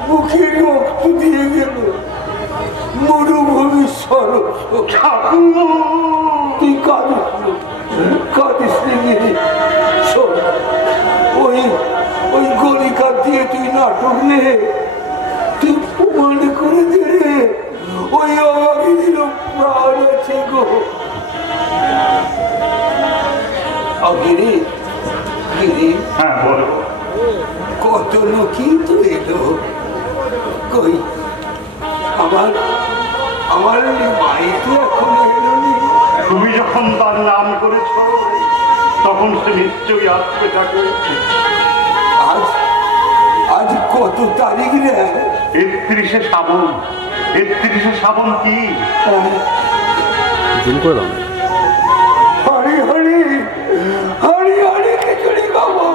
মুখে রক্ত দিয়ে গেল মরুভূমি সরস। তুই কাঁদিস কাঁদিস শোন, ওই গলিকার দিয়ে তুই নাটক নে, তুই প্রমাণ করে দে রে ওই আমাকে দিল প্রাণ আছে গো। গিরি গিরি, হ্যাঁ বলো। কত লোকই তো এলো, কই আমার আমার মাই তো এখনো এলো নি। তুমি যখন তার নাম করেছ তখন সে নিশ্চয়ই আসবে। তাকে আজ আজ কত তারিখ রে? 31শে শ্রাবণ। 31শে শ্রাবণ কি? হরি হরি হরি হরি খিচুড়ি খাবো।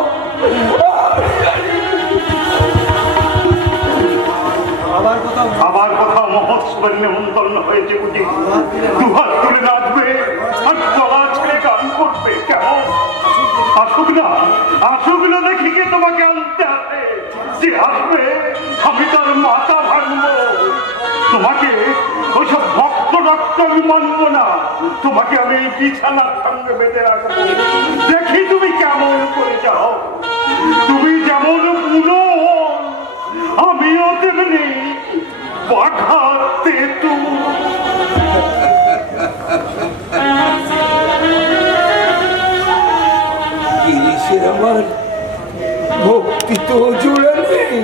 আবার কোথাও মহোৎসবের নেমন্তন্ন হয়েছে বুঝি? দুহাত তুলে নাচবে আর গলা ছেড়ে গান করবে। কেমন? আসুক না, আসুক না, দেখি কে তোমাকে আনতে আসে। যে আসবে আমি তার মাথা ভাঙবো। তোমাকে ওইসব ভক্ত রক্ত আমি মানবো না। তোমাকে আমি এই বিছানার সঙ্গে বেঁধে রাখবো। দেখি তুমি কেমন করে যাও। তুমি যেমন বুনো আমিও তেমনি পাঠাতে তুমি। গিরিশের আমার ভক্তি তো জোড়া নেই,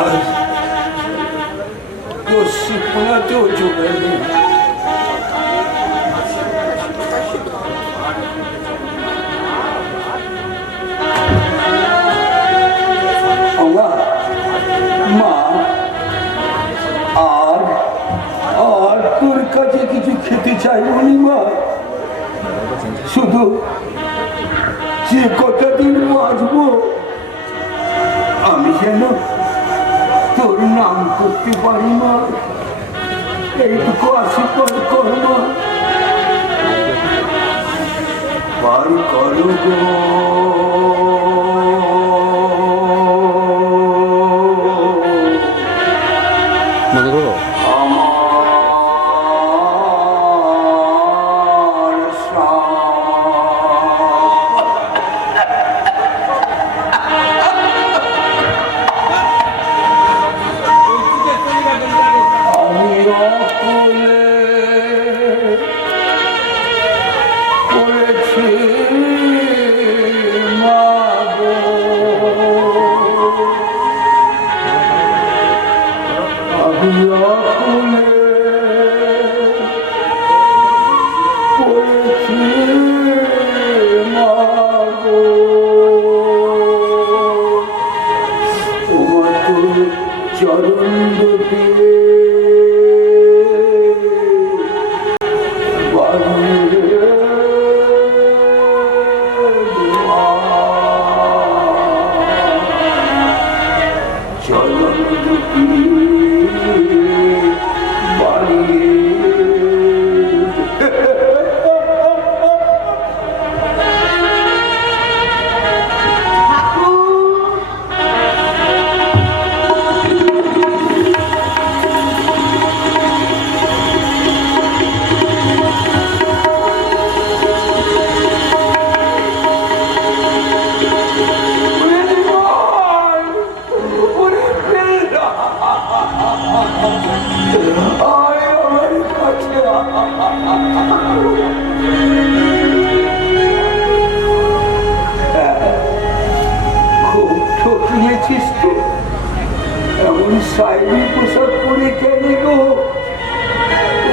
আর দস্যিপনা তো জোড়া নেই। মা আর আর তোর কাছে কিছু খেতে চাইব নি মা, শুধু যে কটা দিন বাঁচবো আমি যেন তোর নাম করতে পারি মা। এইটুকু আশীর্বাদ কর মা, বার করো গো। করে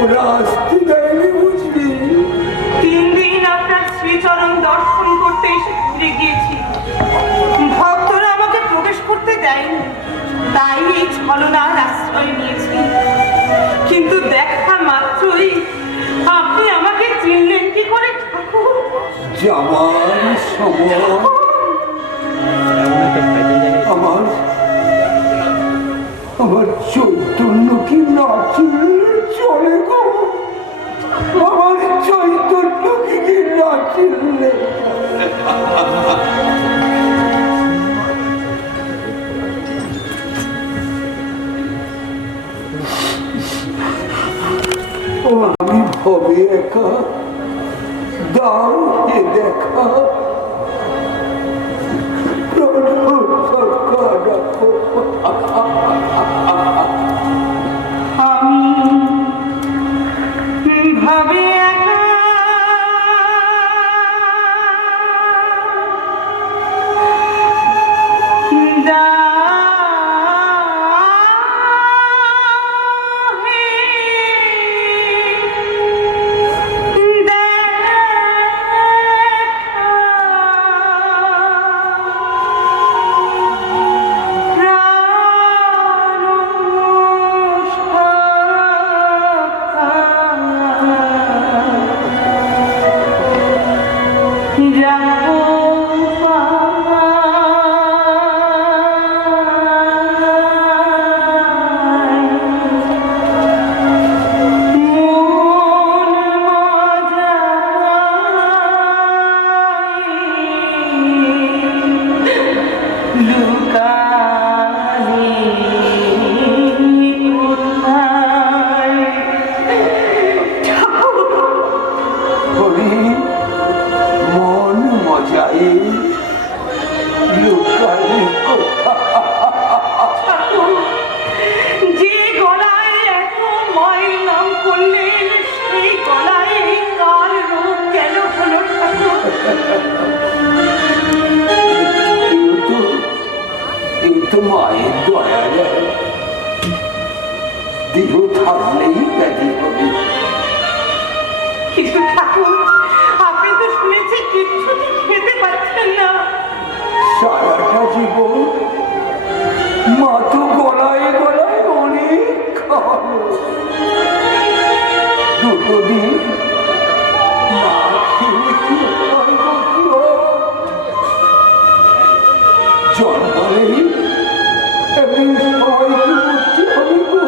ওরা আসতে দেয়নি বুঝলি? 3 দিন আপনার শ্রীচরণ দর্শন করতে এসে ফিরে গিয়েছি। ভক্তরা আমাকে প্রবেশ করতে দেয়নি, তাই এই ছলনার আশ্রয় নিয়েছি। কিন্তু দেখা মাত্রই আপনি আমাকে চিনলেন কি করে ঠাকুর? যাওয়ার সময় আমার চৈতন্য কি না চিনলে চলে গো? আমার চৈতন্য কি না চিনলে আমি ভবে একা দাও এ দেখা সরকার রাখো। আমি ভাবে একা মায়ের দয়া দেহ থাকলেই ব্যাধি হবে। কিন্তু ঠাকুর আপনি তো শুনেছি কিচ্ছুটি খেতে পাচ্ছেন না। সারাটা জীবন মা তো গলায় গলায় অনেক খাওয়ালো, দুটো দিন না খেয়ে কি জন্মালেই একদিন সবাইকে করতে হবে গো।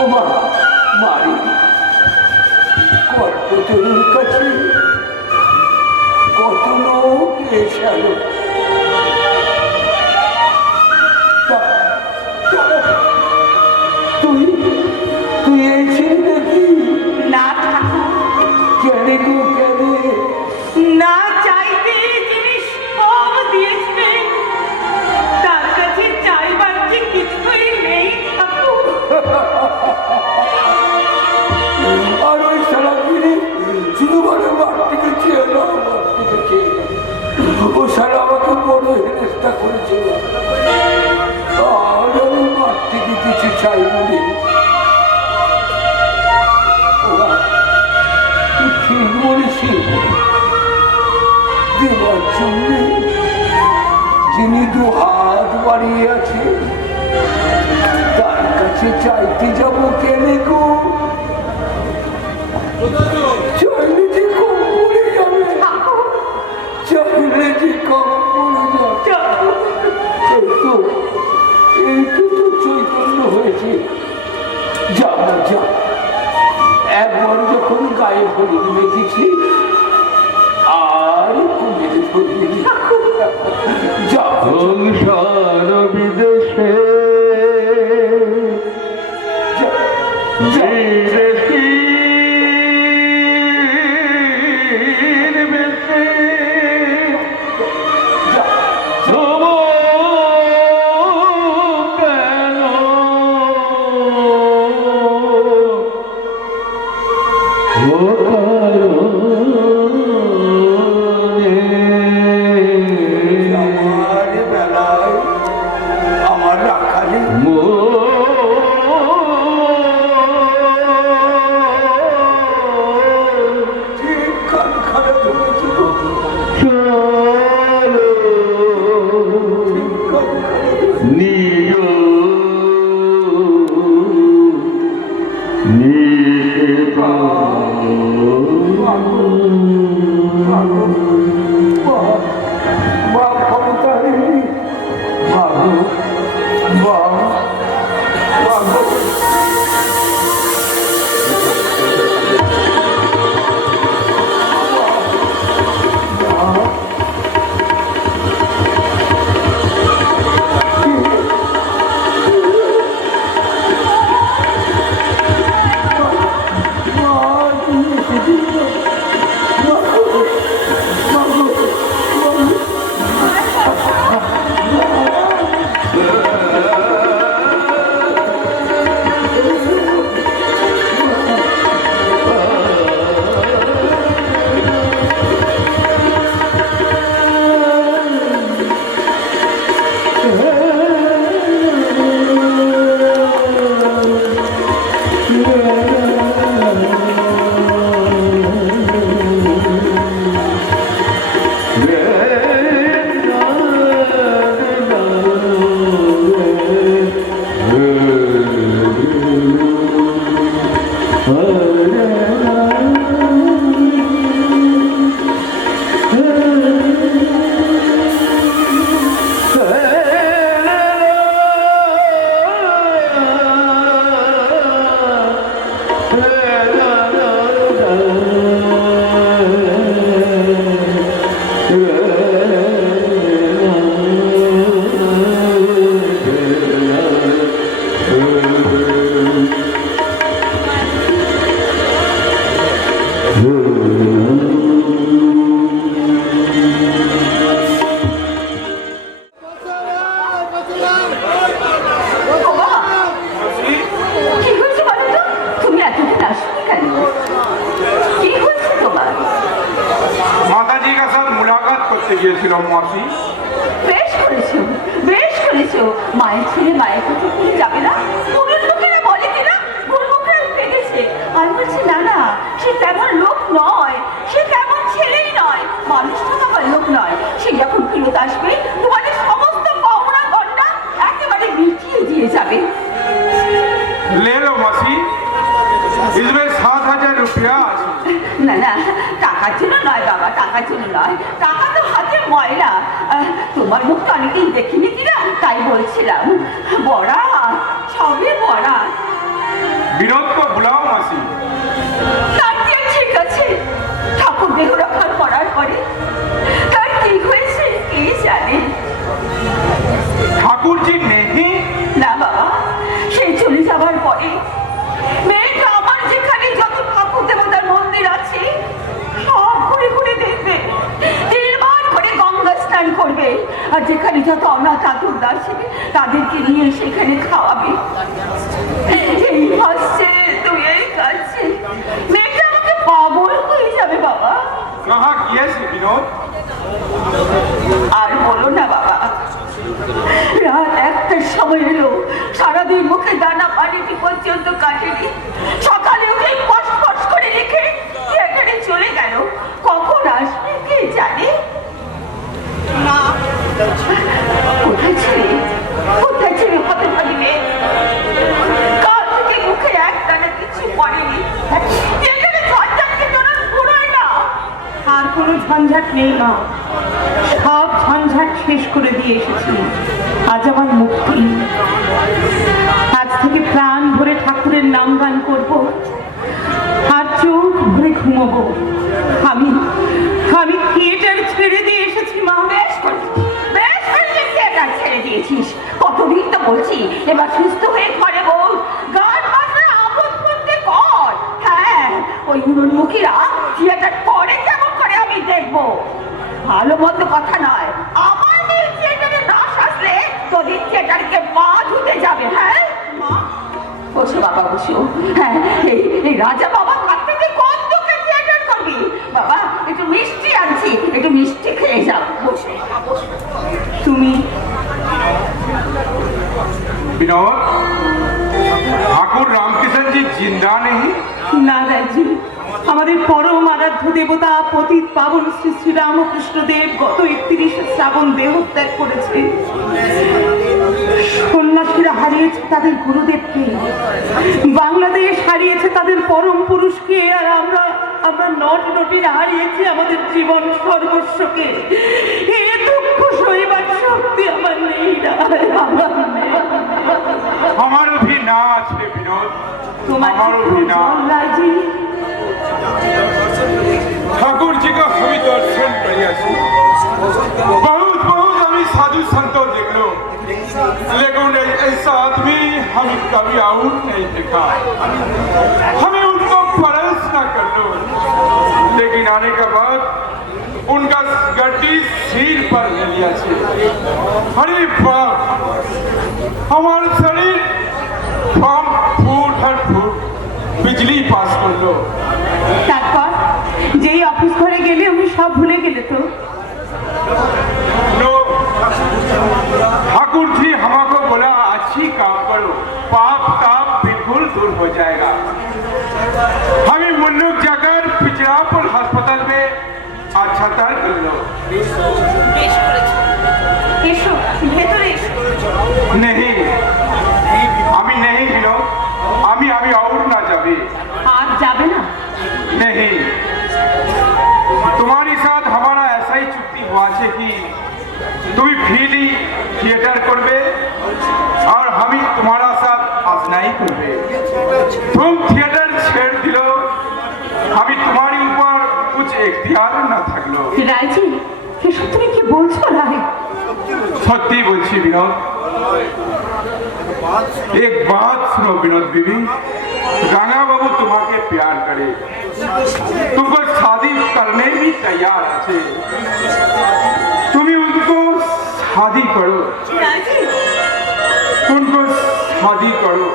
ও মা মারি কর্পতরুর কাছে কত লোক এসালো, তুই এইছিস নাকি? না ঠাকুর, কেনে গো কেনে? না চাইতে যিনি সব দিয়েছেন তার কাছে চাইবার যে কিছুই নেই ঠাকুর। আর ওই সারা দিনে শুধু করে মাঠ থেকে খেয়ে নাও, মাঠ থেকে খেয়ে নাও। ও সারা আমাকে বড় হেনস্থা করেছিল, আর আমি মাঠ থেকে কিছু চাই বলি। ঠিক বলেছি, দেওয়ার জন্য যিনি 2 হাত বাড়িয়ে আছে তার কাছে চাইতে যাবো কেনে গো? চাইলে যে কম পড়ে যাবে, চাইলে যে কম পড়ে যাবে। একটু তো চৈতন্য হয়েছে, যা না যা। একবার যখন গায়ে হলুদ মেখেছি আর কুমির ধরবি যা। সংসার বিদেশে আমার রাখালে মায়ের ছেলে মায়ের কথা ভুলে যাবে না? পুরুষ লোকেরা বলে কিনা ভুল মুখে পেতেছে। আমি বলছি না না, সে তেমন লোক নয়, সে তেমন ছেলেই নয়, মানুষ ঠকাবার লোক নয়। সে যখন ফেরত আসবে তোমাদের সমস্ত পাওনা গন্ডা একেবারে মিটিয়ে দিয়ে যাবে। ले लो मासी, इसमें 7,000 रुपया। না না, টাকার জন্য নয় বাবা, টাকার জন্য নয়, টাকা তো হাতে ময়লা। তোমার মুখটা অনেকদিন দেখিনি কিনা তাই বলছিলাম। বড়া, সবই বড়া। विनोद को बुलाओ मासी। তার কি ঠিক আছে? ঠাকুর দেহ রক্ষার করার পরে তার কি হয়েছে কে জানে। ठाकुर जी नहीं? না বাবা, সেই চলে যাবার পরে মেয়েটা আমার যেখানে যত ঠাকুর দেবতার মন্দির আছে সব ঘুরে ঘুরে দেখবে, 3 বার করে গঙ্গা স্নান করবে, আর যেখানে যত অনাথ আতুর আছে তাদেরকে নিয়ে সেখানে খাওয়াবে। এই হাসছে, তুই এই কাছে, মেয়েটা আমাকে পাগল হয়ে যাবে বাবা। कहाँ किया से विनोद? আর বলো না বাবা, রাত 1টার সময় এলো, সারাদিন মুখে দানা পানিটি পর্যন্ত কাটেনি। সকালে উঠে ফস করে রেখে থিয়েটারে চলে গেল। কখন আসবে কে জানে। না, কোথায় ছিলে, কোথায় ছিলে হতে পারিনি। কাল থেকে মুখে একটানা কিছু পড়েনি। থিয়েটারে ঝঞ্ঝাটকে তোরা পুরোই না। আর কোনো ঝঞ্ঝাট নেই মা, সব ঝঞ্ঝাট শেষ করে দিয়ে এসেছি। আজ আমার মুক্তি। আজ থেকে প্রাণ ভরে ঠাকুরের নাম গান করবো আর চোখ ভরে ঘুমোবো। আমি থিয়েটার ছেড়ে দিয়ে এসেছি মা। বেশ করেছিস, থিয়েটার ছেড়ে দিয়েছিস। কতদিন তো বলছি এবার সুস্থ হয়ে ঘরে বল, গান বাজনা আপদ করতে কর। হ্যাঁ, ওই উন্মুখীরা থিয়েটার করে কেমন করে আমি দেখবো। ভালো মন্দ কথা নয়, আমার মেয়ে থিয়েটারে না আসলে তোদের থিয়েটারকে মা ধুতে যাবে। হ্যাঁ মা, বসো বাবা বসো। হ্যাঁ, এই রাজা বাবা কাছ থেকে কোন তোকে থিয়েটার করবি। বাবা একটু মিষ্টি আনছি, একটু মিষ্টি খেয়ে যাও। বসো বসো। তুমি विनोद, ठाकुर रामकिशन जी जिंदा नहीं? না দাদাজি, আমাদের পরম আরাধ্য দেবতা পতিত পাবন শ্রী শ্রী রামকৃষ্ণদেব গত 31 শ্রাবণ দেহত্যাগ করেছে। সন্ন্যাসীরা হারিয়েছে তাদের গুরুদেবকে, বাংলাদেশ হারিয়েছে তাদের পরম পুরুষকে, আর আমরা নটিরা হারিয়েছি আমাদের জীবন সর্বস্বকে। এ দুঃখ সইবার শক্তি আমার নেই। हमारो भी ना আছে বিনোদ, তোমার हमारो भी ना। রাজি ठाकुर जी का हमें दर्शन करियाছি, बहुत बहुत हमें साधु संतों देख लो, लेकिन ऐसा आदमी हम कभी और नहीं देखा। हमें उनको परस ना कर लो, लेकिन आने के बाद उनका गड्डी सिर पर ले लिया छे। अरे बाप, हमारे शरीर हम फूट हर फूट बिजली पास कर लो। তারপর যেই অফিস ঘরে গেলে উনি সব ভুলে গেলে তো? नो, ठाकुर जी हमको बोला अच्छी काम करो, पाप ताप बिल्कुल दूर हो जाएगा। हमें मुल्लुक जाकर पिछड़ापुर अस्पताल में अच्छा तर कर लो। এসো ভেতরে এসো। नहीं, अभी नहीं बिनो, अभी अभी और ना जाबे। আর যাবে না? नहीं, तुम्हारे साथ हमारा ऐसा ही चुक्ति हुआ है कि तुम फ्रीली थिएटर करबे और हम ही तुम्हारा साथ अभिनय करबे। तुम थिएटर छेड़ दिलो, हमें तुम्हारे ऊपर कुछ इख्तियार न थकलो। রাইজি, এসব তুমি কি বলছো রায়? सत्य बोलছি विनोद। एक बात सुनो विनोद बीबी, गंगा बाबू तुम्हारे प्यार करे, तुमको शादी करने भी तैयार है। तुम्हें उनको शादी करो, রাইজি, उनको शादी करो,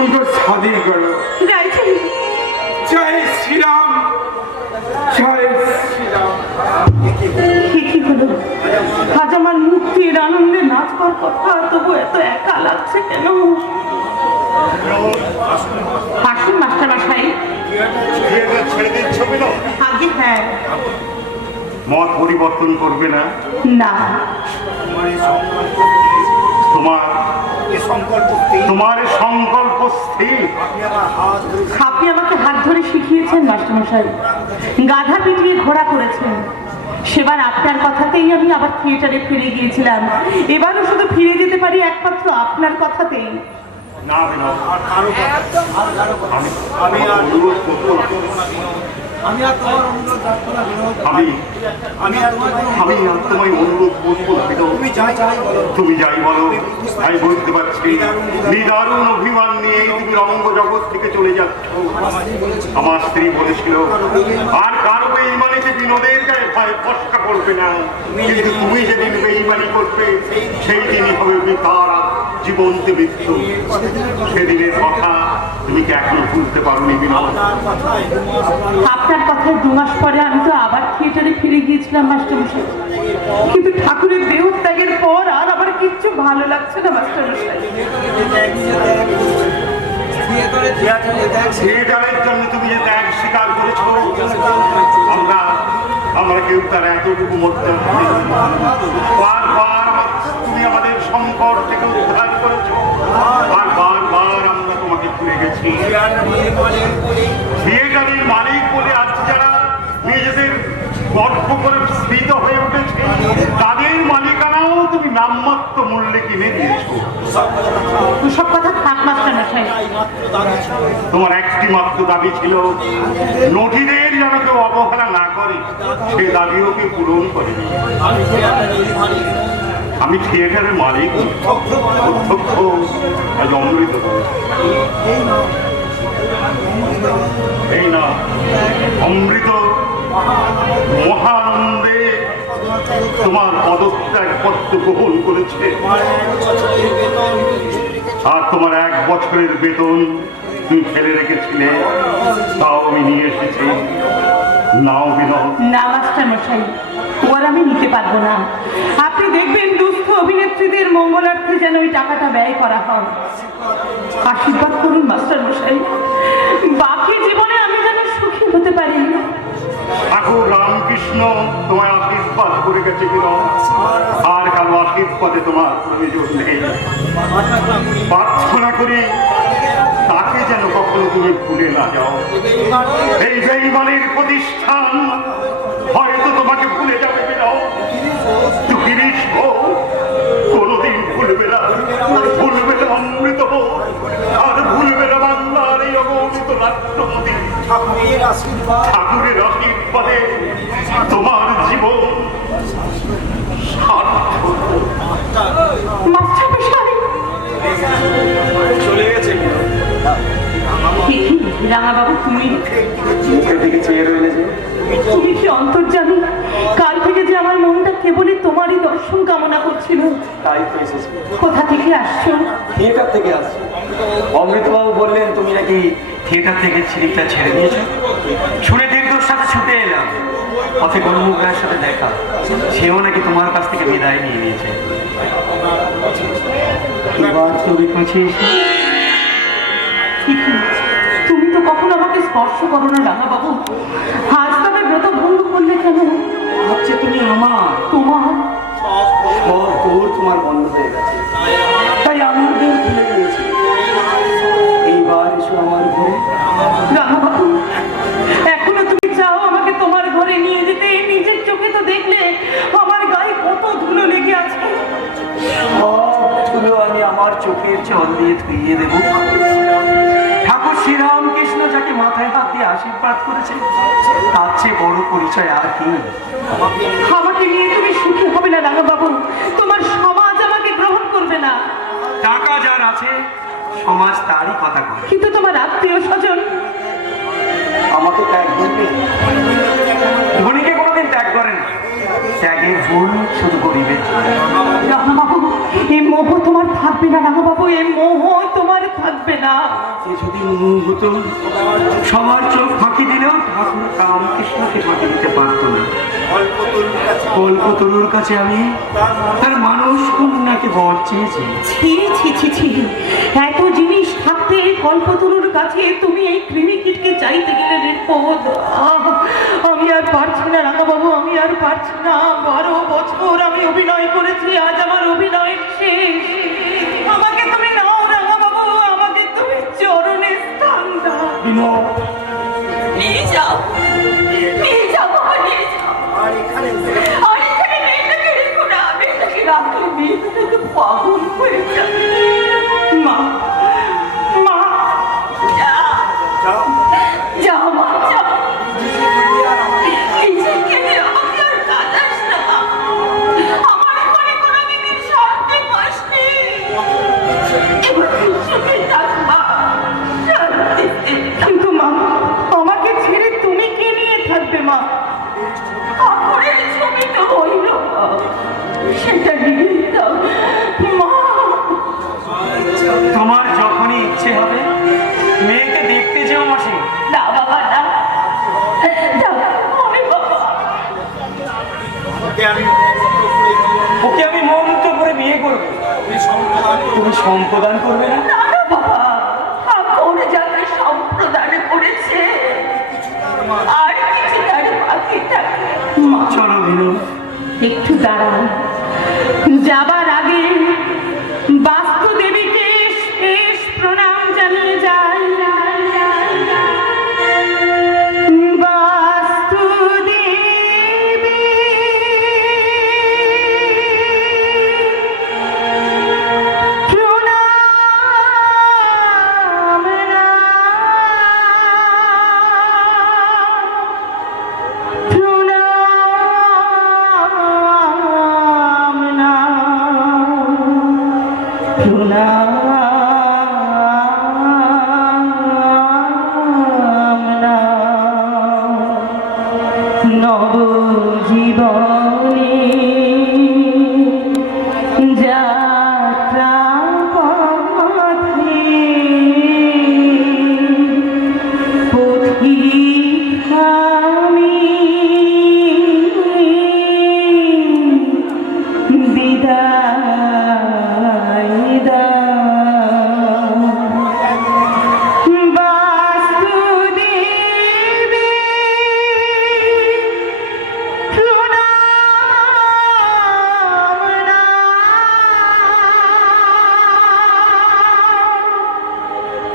उनको शादी करो। রাইজি, जय श्री राम, जय श्री राम। কি হলো? আজ আমার মুক্তির আনন্দে নাচবার কথা, তবু এত একা লাগছে কেন? আসুন মাস্টার মশাই। ছেড়ে দিচ্ছ বিনোদ? আগে হ্যাঁ। মত পরিবর্তন করবে না? না, তোমার সংকল্প স্থির? আপনি আমাকে হাত ধরে শিখিয়েছেন মাস্টার মশাই, গাধা পিটিয়ে ঘোড়া করেছেন। সেবার আপনার কথাতেই আমি আবার থিয়েটারে ফিরে গিয়েছিলাম। এবারও শুধু ফিরে যেতে পারি একমাত্র আপনার কথাতেই। না বিনোদ, আমি অনুরোধ করব না। আমি আর তোমায় অনুরোধ করবো না বিনোদ। তুমি যাই বলো, আমি বুঝতে পারছি নিদারুণ অভিমান নিয়ে তুমি রঙ্গ জগৎ থেকে চলে যাচ্ছ। আমার স্ত্রী বলেছিল আর কারো বেঈমানিতে বিনোদের গায়ে ভয় ফসকা করবে না, কিন্তু তুমি যেদিন বেঈমানি করবে সেই দিনই হবে তার জীবন্ত মৃত্যু। সেদিনের কথা তুমি কি এখনো ভুলতে পারোনি বিনোদ? আপনার কথায় 2 মাস পরে আমি তো আবার থিয়েটারে ফিরে গিয়েছিলাম মাস্টারমশাই, কিন্তু ঠাকুরের দেহত্যাগের পর আর আমার কিচ্ছু ভালো লাগছে না মাস্টারমশাই। থিয়েটারের জন্য তুমি যে ত্যাগ স্বীকার করেছো, আমরা কেউ তার এতটুকু মধ্যে বারবার তুমি আমাদের সংকট থেকে উদ্ধার করেছো, আর বারবার আমরা তোমাকে ভুলে গেছি। থিয়েটারের মালিক বলে আজ যারা নিজেদের গর্ব করে স্ফীত হয়ে উঠেছে, তাদের মালিকানাও তুমি নামমাত্র মূল্যে কিনে দিয়েছো। সব কথা থাক মাস্টারমশাই। তোমার একটি মাত্র দাবি ছিল নদীদের যেন কেউ অবহেলা না করে, সে দাবিও কেউ পূরণ করেনি। আমি থিয়েটারের মালিক, অধ্যক্ষ আজ অমৃত। এই না অমৃত মহানন্দে তোমার পদত্যাগ পত্র গ্রহণ করেছে, আর তোমার 1 বছরের বেতন তুমি ফেলে রেখেছিলে, তাও আমি নিয়ে এসেছি। নাও বিনোদ। না মাস্টারমশাই, ওর আমি নিতে পারবো না। আপনি দেখবেন দুস্থ অভিনেত্রীদের মঙ্গলার্থে যেন ওই টাকাটা ব্যয় করা হয়। আশীর্বাদ করুন মাস্টারমশাই, বাকি যে গেছে বিনয়, আর কারো আশীর্বাদে তোমার প্রয়োজন নেই। প্রার্থনা করি তাকে যেন কখনো তুমি ভুলে না যাও। এই বেঈমানের প্রতিষ্ঠান হয়তো তোমাকে ভুলে যাবে বিনয়, তুমি কোনোদিন ভুলবে না, ভুলবে না অমৃত আর ভুলবে না বাংলার এই অগণিত নাট্যমতি। ঠাকুরের আশীর্বাদে তোমার জীবন চলে গেছে রাঙা বাবু, তুমি মুখের দিকে চেয়ে রইলে যে। তুমি কি অন্তর্যামী? কাল থেকে যে আমার মনটা কেবলই তোমারই দর্শন কামনা করছিল। তাই তো এসেছি। কোথা থেকে আসছো? থিয়েটার থেকে আসছি। অমৃতবাবু বললেন তুমি নাকি থিয়েটার থেকে ছিলিকটা ছেড়ে দিয়েছো। শুনে দীর্ঘর সাথে ছুটে এলাম। পথে গণমুখ রায়ের সাথে দেখা, সেও নাকি তোমার কাছ থেকে বিদায় নিয়ে নিয়েছে। এবার তুমি কাছে তুমি তো কখনো আমাকে স্পর্শ করো না রাঙা বাবু, আজ তবে ব্রত ভঙ্গ করলে কেন? ভাবছে তুমি আমার, তোমার সব দৌড় তোমার বন্ধ হয়ে গেছে, তাই আমার দৌড় ভুলে গিয়েছি। এইবার এসো আমার ঘরে। রাঙা বাবু, এখনো তুমি চাও আমাকে তোমার ঘরে নিয়ে যেতে? নিজের চোখে তো দেখলে আমার গায়ে কত ধুলো লেগে আছে। সব ধুলো আমি আমার চোখের জল দিয়ে ধুইয়ে দেবো। ঠাকুর শ্রীরামকৃষ্ণ যাকে মাথায় হাত দিয়ে আশীর্বাদ করেছে, তার চেয়ে বড় পরিচয় আর কি? আমাকে নিয়ে তুমি সুখী হবে না রাঙা বাবু, তোমার সমাজ আমাকে গ্রহণ করবে না। টাকা যার আছে সমাজ তারই কথা বলে, কিন্তু তোমার আত্মীয় স্বজন আমাকে ত্যাগ করবে। ধনীকে কোনোদিন ত্যাগ করে না, ত্যাগের ভুল শুধু গরিবের। রাঙা বাবু, এই মোহ তোমার থাকবে না রাঙা বাবু, এই মোহ তোমার থাকবে না। যদি মোহ হতো, সবার চোখ ফাঁকি দিলেও ঠাকুর রামকৃষ্ণকে ফাঁকি দিতে পারতো না। কল্পতরুর কাছে আমি তার মানুষ কন্যাকে বর চেয়েছি। ছি ছি ছি ছি, এত জিনিস থাকতে কল্পতরুর কাছে তুমি এই কৃমিকীটকে চাইতে গেলে নির্বোধ। আমি আর পারছি না রাঙা বাবু, আমি আর পারছি না। 12 বছর আমি অভিনয় করেছি, আজ আমার অভিনয় শেষ। আমাকে তুমি নাও রাঙা বাবু, আমাকে তুমি চরণে স্থান দাও। নিয়ে যাও, নিয়ে যাও বাবা, নিয়ে যাও। আর এখানে মেয়েটাকে রেখো না, মেয়েটাকে রাখলে মেয়েটা তো পাগল হয়ে যাবে। মা, মা, যাও, যাও মা, যাও। নিজেকে নিয়ে আমাকে আর কাঁদাস না। আমার এখানে কোনোদিনের শান্তি পাসনি। এবার সুখে থাক মা, শান্তিতে। কিন্তু মা, আমাকে ছেড়ে তুমি কে নিয়ে থাকবে মা? ঠাকুরের ছবি তো হইল, সেটা নিয়ে দাও মা। তোমার যখনই ইচ্ছে হবে মেয়েকে দেখতে যেও মাসি। না বাবা, না, ওকে আমি মন্ত্র করে বিয়ে করবো। তুমি সম্প্রদান করবে না? বাবা, ঠাকুর যাকে সম্প্রদান করেছে আর কিছু তার বাকি থাকে। চলো বিনু, একটু দাঁড়ান। যাবার আগে বাস্তু দেবীকে শেষ প্রণাম জানিয়ে যাই। বাস্তু দেবী, প্রণাম প্রণাম।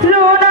প্রণাম